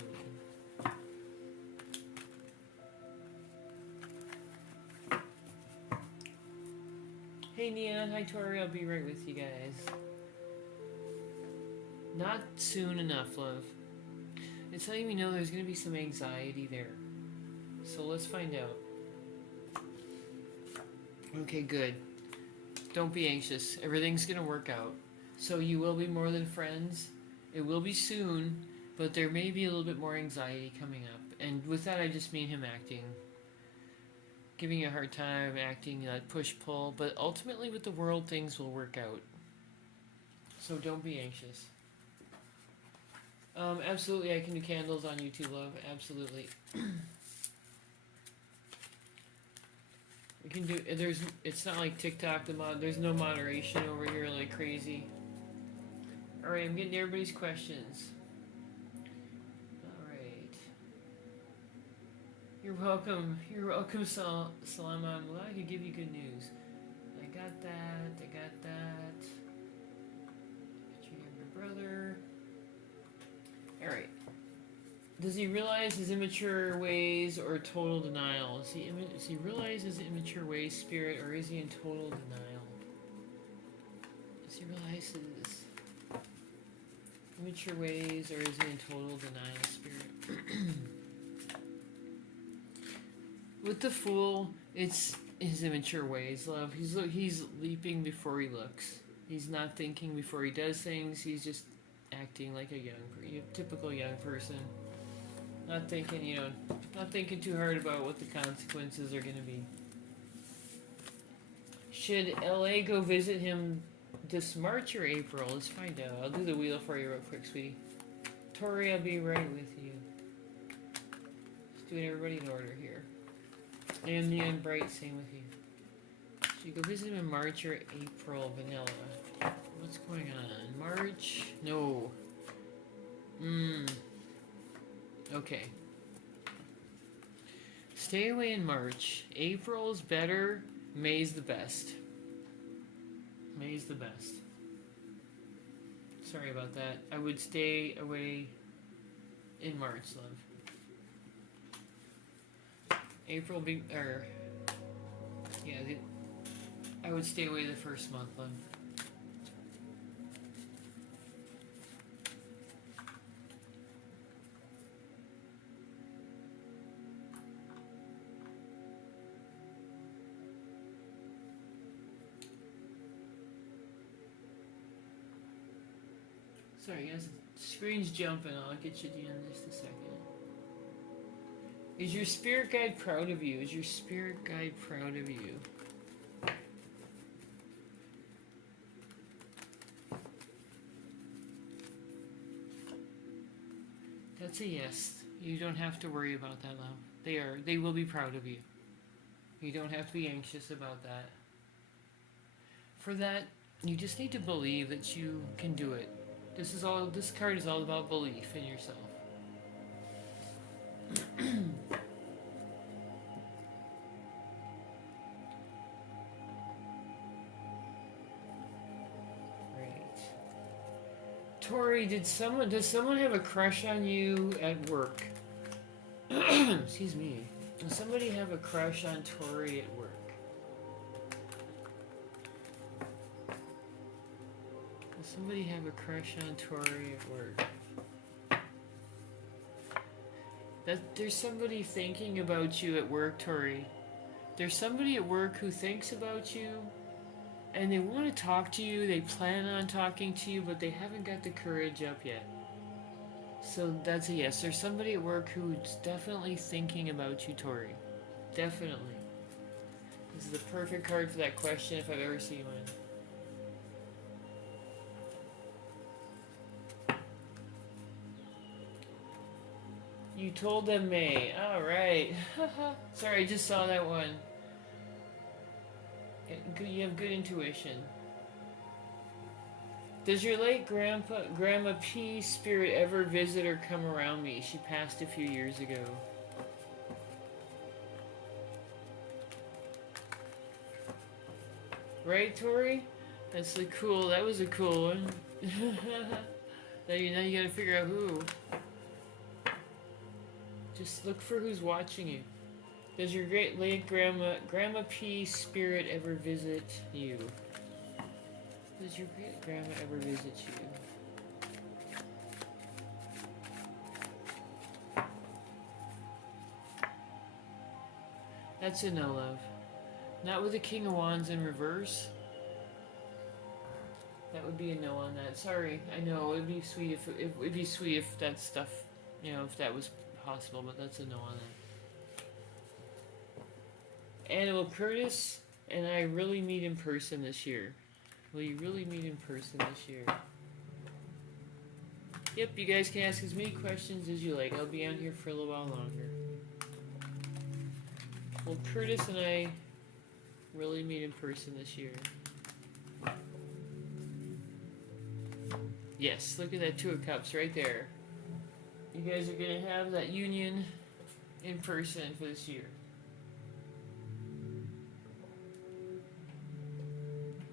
Hey Neon, hi Tori, I'll be right with you guys. Not soon enough, love. It's letting me know there's going to be some anxiety there. So let's find out. Okay, good. Don't be anxious. Everything's going to work out. So you will be more than friends. It will be soon, but there may be a little bit more anxiety coming up. And with that, I just mean him acting. Giving you a hard time, acting push-pull. But ultimately, with the world, things will work out. So don't be anxious. Absolutely, I can do candles on YouTube, love. Absolutely. We can do. It's not like TikTok. There's no moderation over here like crazy. All right, I'm getting everybody's questions. All right. You're welcome. You're welcome, Salama. I'm glad to give you good news. I got that. I got that. Got your younger brother. Alright. Does he realize his immature ways or total denial? Does he realize his immature ways, spirit, or is he in total denial? Does he realize his immature ways or is he in total denial, spirit? With the Fool, it's his immature ways, love. He's leaping before he looks. He's not thinking before he does things. He's just acting like a typical young person, not thinking too hard about what the consequences are going to be. Should LA go visit him this March or April? Let's find out. I'll do the wheel for you real quick, sweetie. Tori, I'll be right with you. Just doing everybody in order here. And Neon Bright, same with you. Should you go visit him in March or April, Vanilla? What's going on? March? No. Okay. Stay away in March. April's better. May's the best. May's the best. Sorry about that. I would stay away in March, love. April be... I would stay away the first month, love. Sorry guys, screen's jumping. I'll get you to the end in just a second. Is your spirit guide proud of you? Is your spirit guide proud of you? That's a yes. You don't have to worry about that, love. They will be proud of you. You don't have to be anxious about that. For that, you just need to believe that you can do it. This card is all about belief in yourself. Right. Tori, does someone have a crush on you at work? Excuse me. Does somebody have a crush on Tori at work? Does somebody have a crush on Tori at work? There's somebody thinking about you at work, Tori. There's somebody at work who thinks about you, and they want to talk to you, they plan on talking to you, but they haven't got the courage up yet. So that's a yes. There's somebody at work who's definitely thinking about you, Tori. Definitely. This is the perfect card for that question if I've ever seen one. You told them May. Alright. Sorry, I just saw that one. You have good intuition. Does your late Grandma P spirit ever visit or come around me? She passed a few years ago. Right, Tori? That was a cool one. now you gotta figure out who. Just look for who's watching you. Does your great late Grandma P spirit ever visit you? Does your great grandma ever visit you? That's a no, love. Not with the King of Wands in reverse. That would be a no on that. Sorry, I know it'd be sweet if that stuff, if that was possible, but that's a no on that. Animal Curtis and I really meet in person this year. Will you really meet in person this year? Yep, you guys can ask as many questions as you like. I'll be on here for a little while longer. Will Curtis and I really meet in person this year? Yes, look at that Two of Cups right there. You guys are going to have that union in person for this year.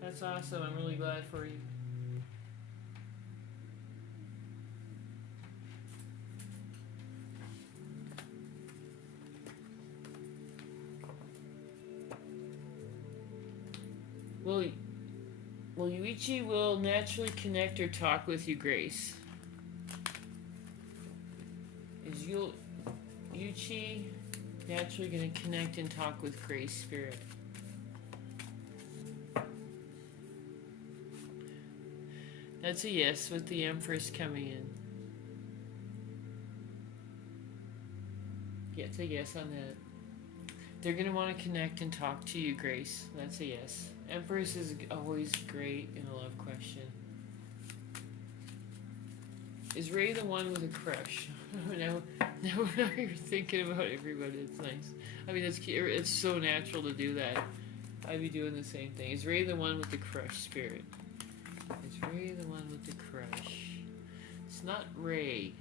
That's awesome. I'm really glad for you. Well, Yuichi will naturally connect or talk with you, Grace. Is Yuichi naturally going to connect and talk with Grace Spirit? That's a yes with the Empress coming in. Yeah, it's a yes on that. They're going to want to connect and talk to you, Grace. That's a yes. Empress is always great in a love question. Is Ray the one with a crush? now you're thinking about everybody. It's nice. I mean, it's so natural to do that. I'd be doing the same thing. Is Ray the one with the crush spirit? Is Ray the one with the crush? It's not Ray.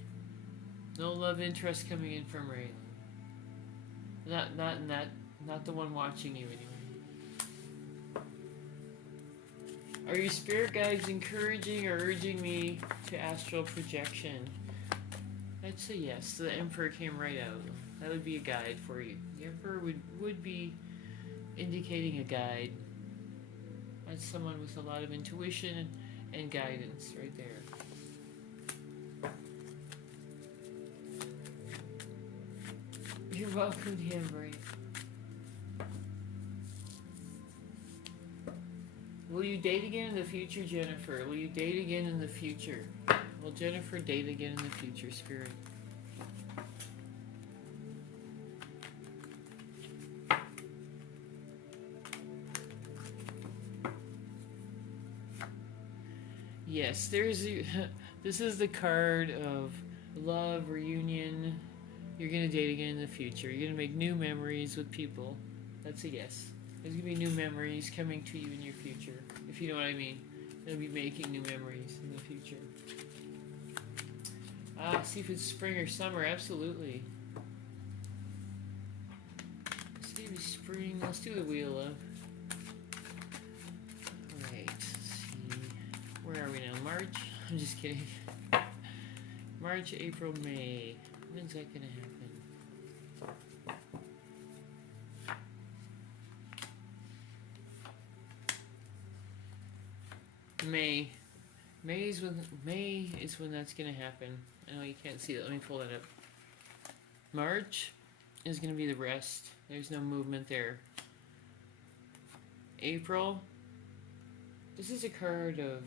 No love interest coming in from Ray. Not the one watching you anyway. Are your spirit guides encouraging or urging me to astral projection? I'd say yes. The Emperor came right out. That would be a guide for you. The Emperor would be indicating a guide. That's someone with a lot of intuition and guidance right there. You're welcome, Hambright. Will you date again in the future, Jennifer? Will you date again in the future? Will Jennifer date again in the future, Spirit? Yes, this is the card of love, reunion. You're going to date again in the future. You're going to make new memories with people. That's a yes. There's going to be new memories coming to you in your future, if you know what I mean. You'll be making new memories in the future. See if it's spring or summer. Absolutely. See if it's spring. Let's do the wheel of. Alright, let's see. Where are we now? March? I'm just kidding. March, April, May. When's that gonna happen? May. May is when that's gonna happen. I know you can't see it. Let me pull that up. March is gonna be the rest. There's no movement there. April. This is a card of.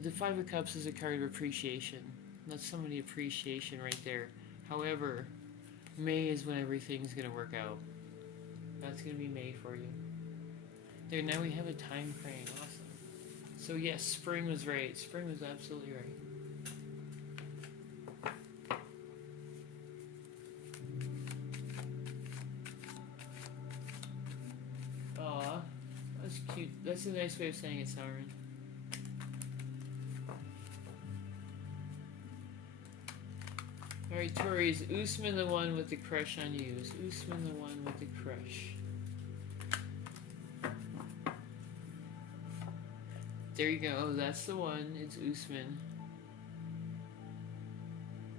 The Five of Cups is a card of appreciation. That's some of the appreciation right there. However, May is when everything's gonna work out. That's gonna be May for you. There, now we have a time frame. Awesome. So yes, spring was right. Spring was absolutely right. Aw, that's cute. That's a nice way of saying it, Sauron. Alright, Tori, is Usman the one with the crush on you? Is Usman the one with the crush? There you go. Oh, that's the one. It's Usman.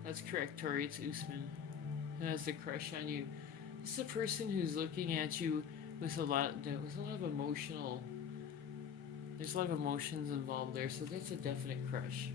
That's correct, Tori. It's Usman. And has the crush on you. This is a person who's looking at you with a lot of emotional. There's a lot of emotions involved there, so that's a definite crush.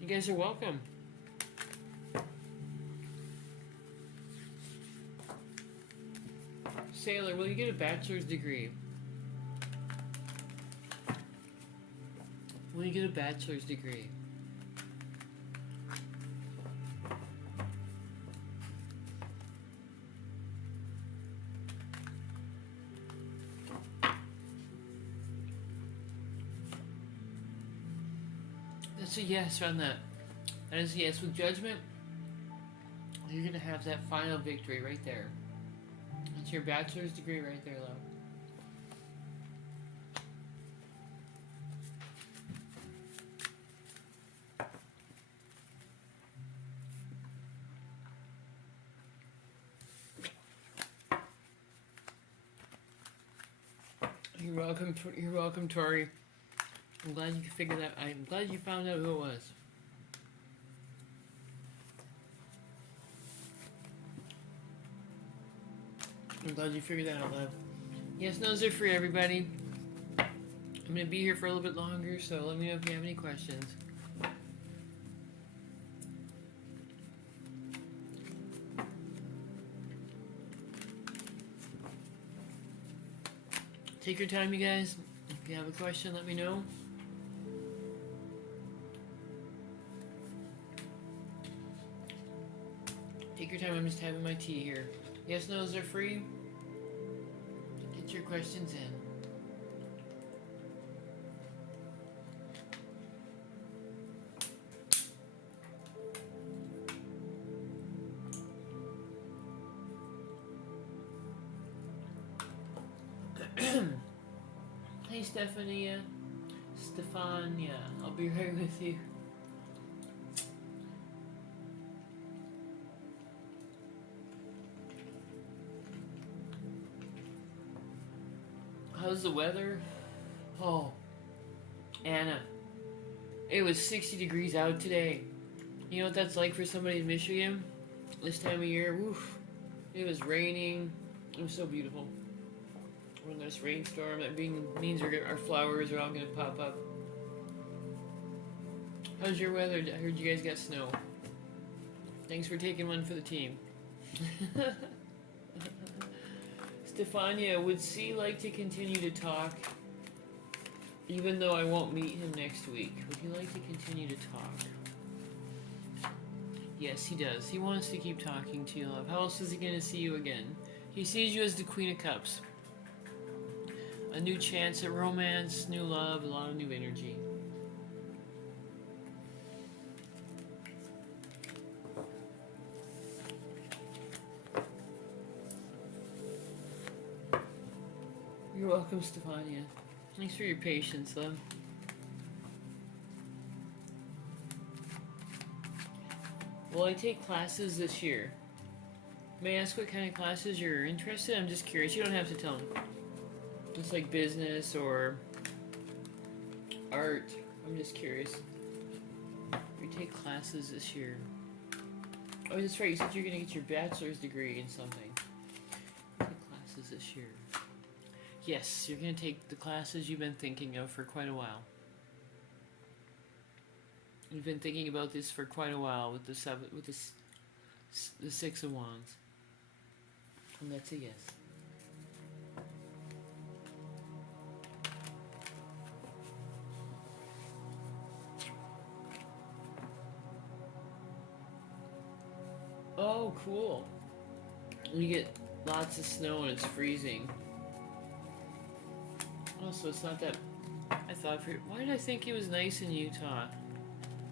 You guys are welcome. Sailor, will you get a bachelor's degree? Will you get a bachelor's degree? That's a yes on that. That is a yes. With judgment, you're going to have that final victory right there. That's your bachelor's degree right there, love. You're welcome, Tori. I'm glad you could figure that. I'm glad you found out who it was. I'm glad you figured that out, love. Yes, no's are free, everybody. I'm gonna be here for a little bit longer, so let me know if you have any questions. Take your time, you guys. If you have a question, let me know. Take your time, I'm just having my tea here. Yes, no's are free. Get your questions in. Hey, Stefania. I'll be right with you. How's the weather? Oh, Anna, it was 60 degrees out today. You know what that's like for somebody in Michigan? This time of year, woof. It was raining. It was so beautiful. We're in this rainstorm. That means our flowers are all going to pop up. How's your weather? I heard you guys got snow. Thanks for taking one for the team. Stefania, would C like to continue to talk even though I won't meet him next week? Would he like to continue to talk? Yes, he does. He wants to keep talking to you, love. How else is he going to see you again? He sees you as the Queen of Cups. A new chance at romance, new love, a lot of new energy. You're welcome, Stefania. Thanks for your patience, love. Well, I take classes this year. May I ask what kind of classes you're interested in? I'm just curious. You don't have to tell me. It's like business or art. I'm just curious. You take classes this year. Oh, that's right. You said you're going to get your bachelor's degree in something. You take classes this year. Yes, you're going to take the classes you've been thinking of for quite a while. You've been thinking about this for quite a while with the Six of Wands. And that's a yes. Oh, cool. You get lots of snow and it's freezing. Oh, so it's not that... I thought for... Why did I think it was nice in Utah?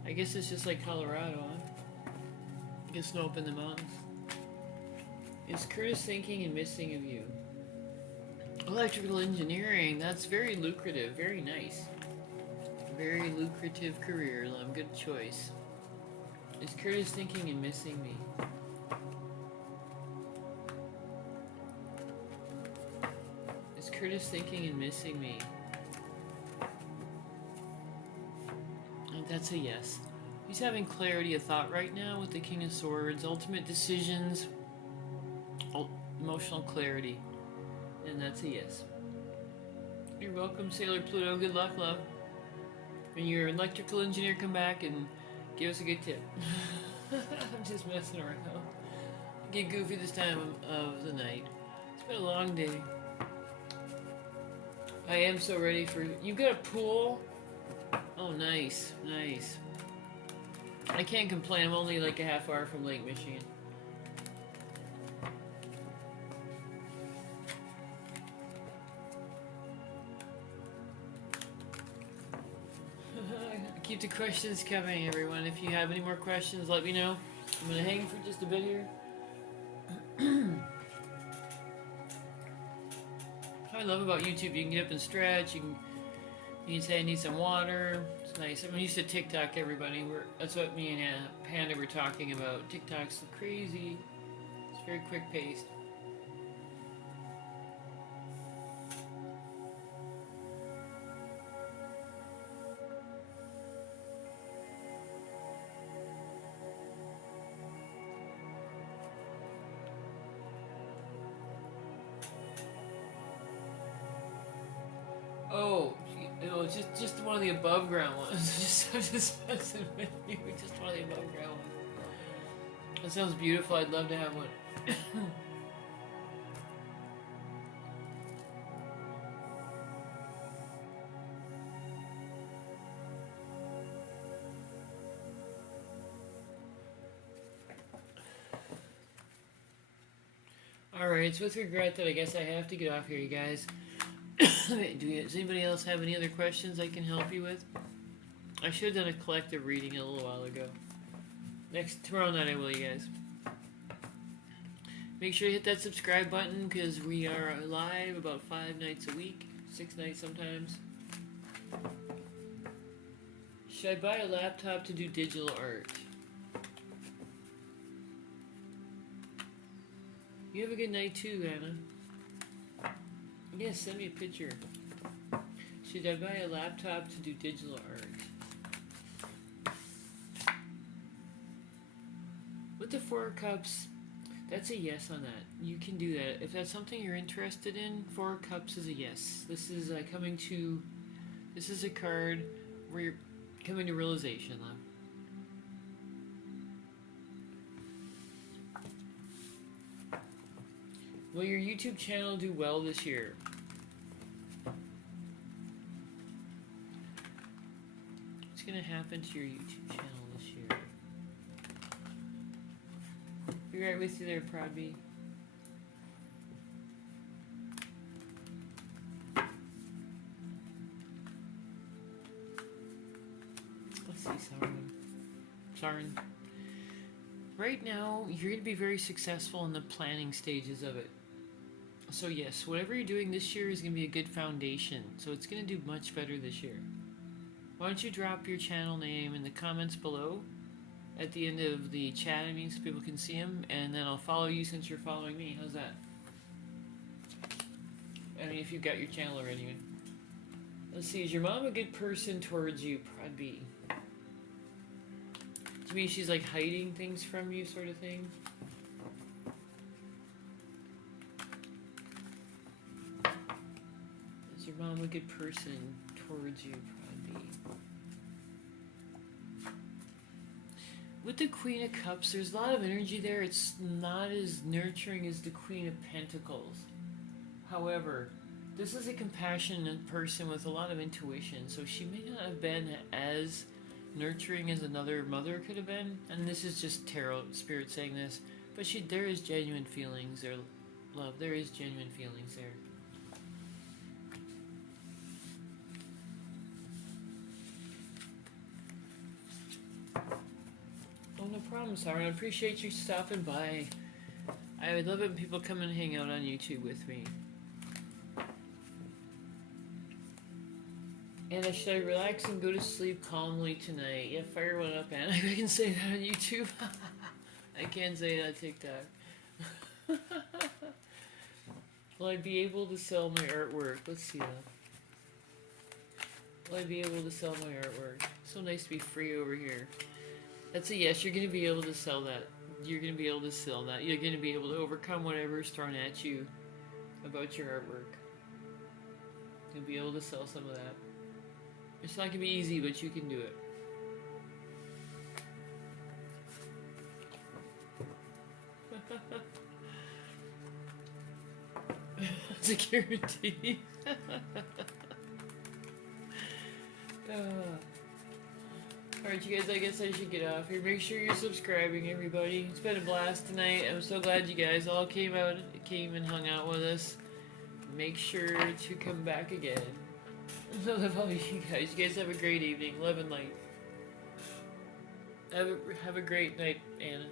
I guess it's just like Colorado, huh? Get snow up in the mountains. Is Curtis thinking and missing of you? Electrical engineering, that's very lucrative, very nice. Very lucrative career, love, good choice. Is Curtis thinking and missing me? Is Curtis thinking and missing me? That's a yes. He's having clarity of thought right now with the King of Swords, ultimate decisions, emotional clarity, and that's a yes. You're welcome, Sailor Pluto. Good luck, love. When your electrical engineer come back and give us a good tip. I'm just messing around. Get goofy this time of the night. It's been a long day. I am so ready for... You got a pool? Oh, nice, nice. I can't complain. I'm only like a half hour from Lake Michigan. Keep the questions coming, everyone. If you have any more questions, let me know. I'm going to hang for just a bit here. What I love about YouTube, you can get up and stretch. You can say I need some water. It's nice. I'm used to TikTok, everybody. That's what me and Panda were talking about. TikTok's crazy. It's very quick paced. Oh, just one of the above ground ones. I'm just messing with you. Just one of the above ground ones. That sounds beautiful. I'd love to have one. Alright, it's with regret that I guess I have to get off here, you guys. Does anybody else have any other questions I can help you with? I should have done a collective reading a little while ago. Tomorrow night I will, you guys. Make sure you hit that subscribe button because we are live about 5 nights a week, 6 nights sometimes. Should I buy a laptop to do digital art? You have a good night too, Anna. Yes, send me a picture. Should I buy a laptop to do digital art? With the 4 of Cups, that's a yes on that. You can do that. If that's something you're interested in, 4 of Cups is a yes. This is this is a card where you're coming to realization, love. Will your YouTube channel do well this year? What's going to happen to your YouTube channel this year? Be right with you there, Prodby. Let's see, Sarin. Right now, you're going to be very successful in the planning stages of it. So yes, whatever you're doing this year is going to be a good foundation. So it's going to do much better this year. Why don't you drop your channel name in the comments below at the end of the chat, I mean, so people can see them, and then I'll follow you since you're following me. How's that? I mean, if you've got your channel already. Let's see, is your mom a good person towards you? Probably be. To me, she's like hiding things from you, sort of thing. Is your mom a good person towards you? Probably be. With the Queen of Cups, there's a lot of energy there. It's not as nurturing as the Queen of Pentacles. However, this is a compassionate person with a lot of intuition, so she may not have been as nurturing as another mother could have been. And this is just tarot spirit saying this, but there is genuine feelings there, love. There is genuine feelings there. Oh, no problem, Siren. I appreciate you stopping by. I would love it when people come and hang out on YouTube with me. Anna, should I relax and go to sleep calmly tonight? Yeah, fire one up, Anna. I can say that on YouTube. I can't say it on TikTok. Will I be able to sell my artwork? Let's see that. Will I be able to sell my artwork? So nice to be free over here. That's a yes. You're going to be able to sell that. You're going to be able to sell that. You're going to be able to overcome whatever's thrown at you about your artwork. You'll be able to sell some of that. It's not going to be easy, but you can do it. It's a guarantee. Alright, you guys, I guess I should get off here. Make sure you're subscribing, everybody. It's been a blast tonight. I'm so glad you guys all came and hung out with us. Make sure to come back again. I love all you guys. You guys have a great evening. Love and light. Have a great night, Anna.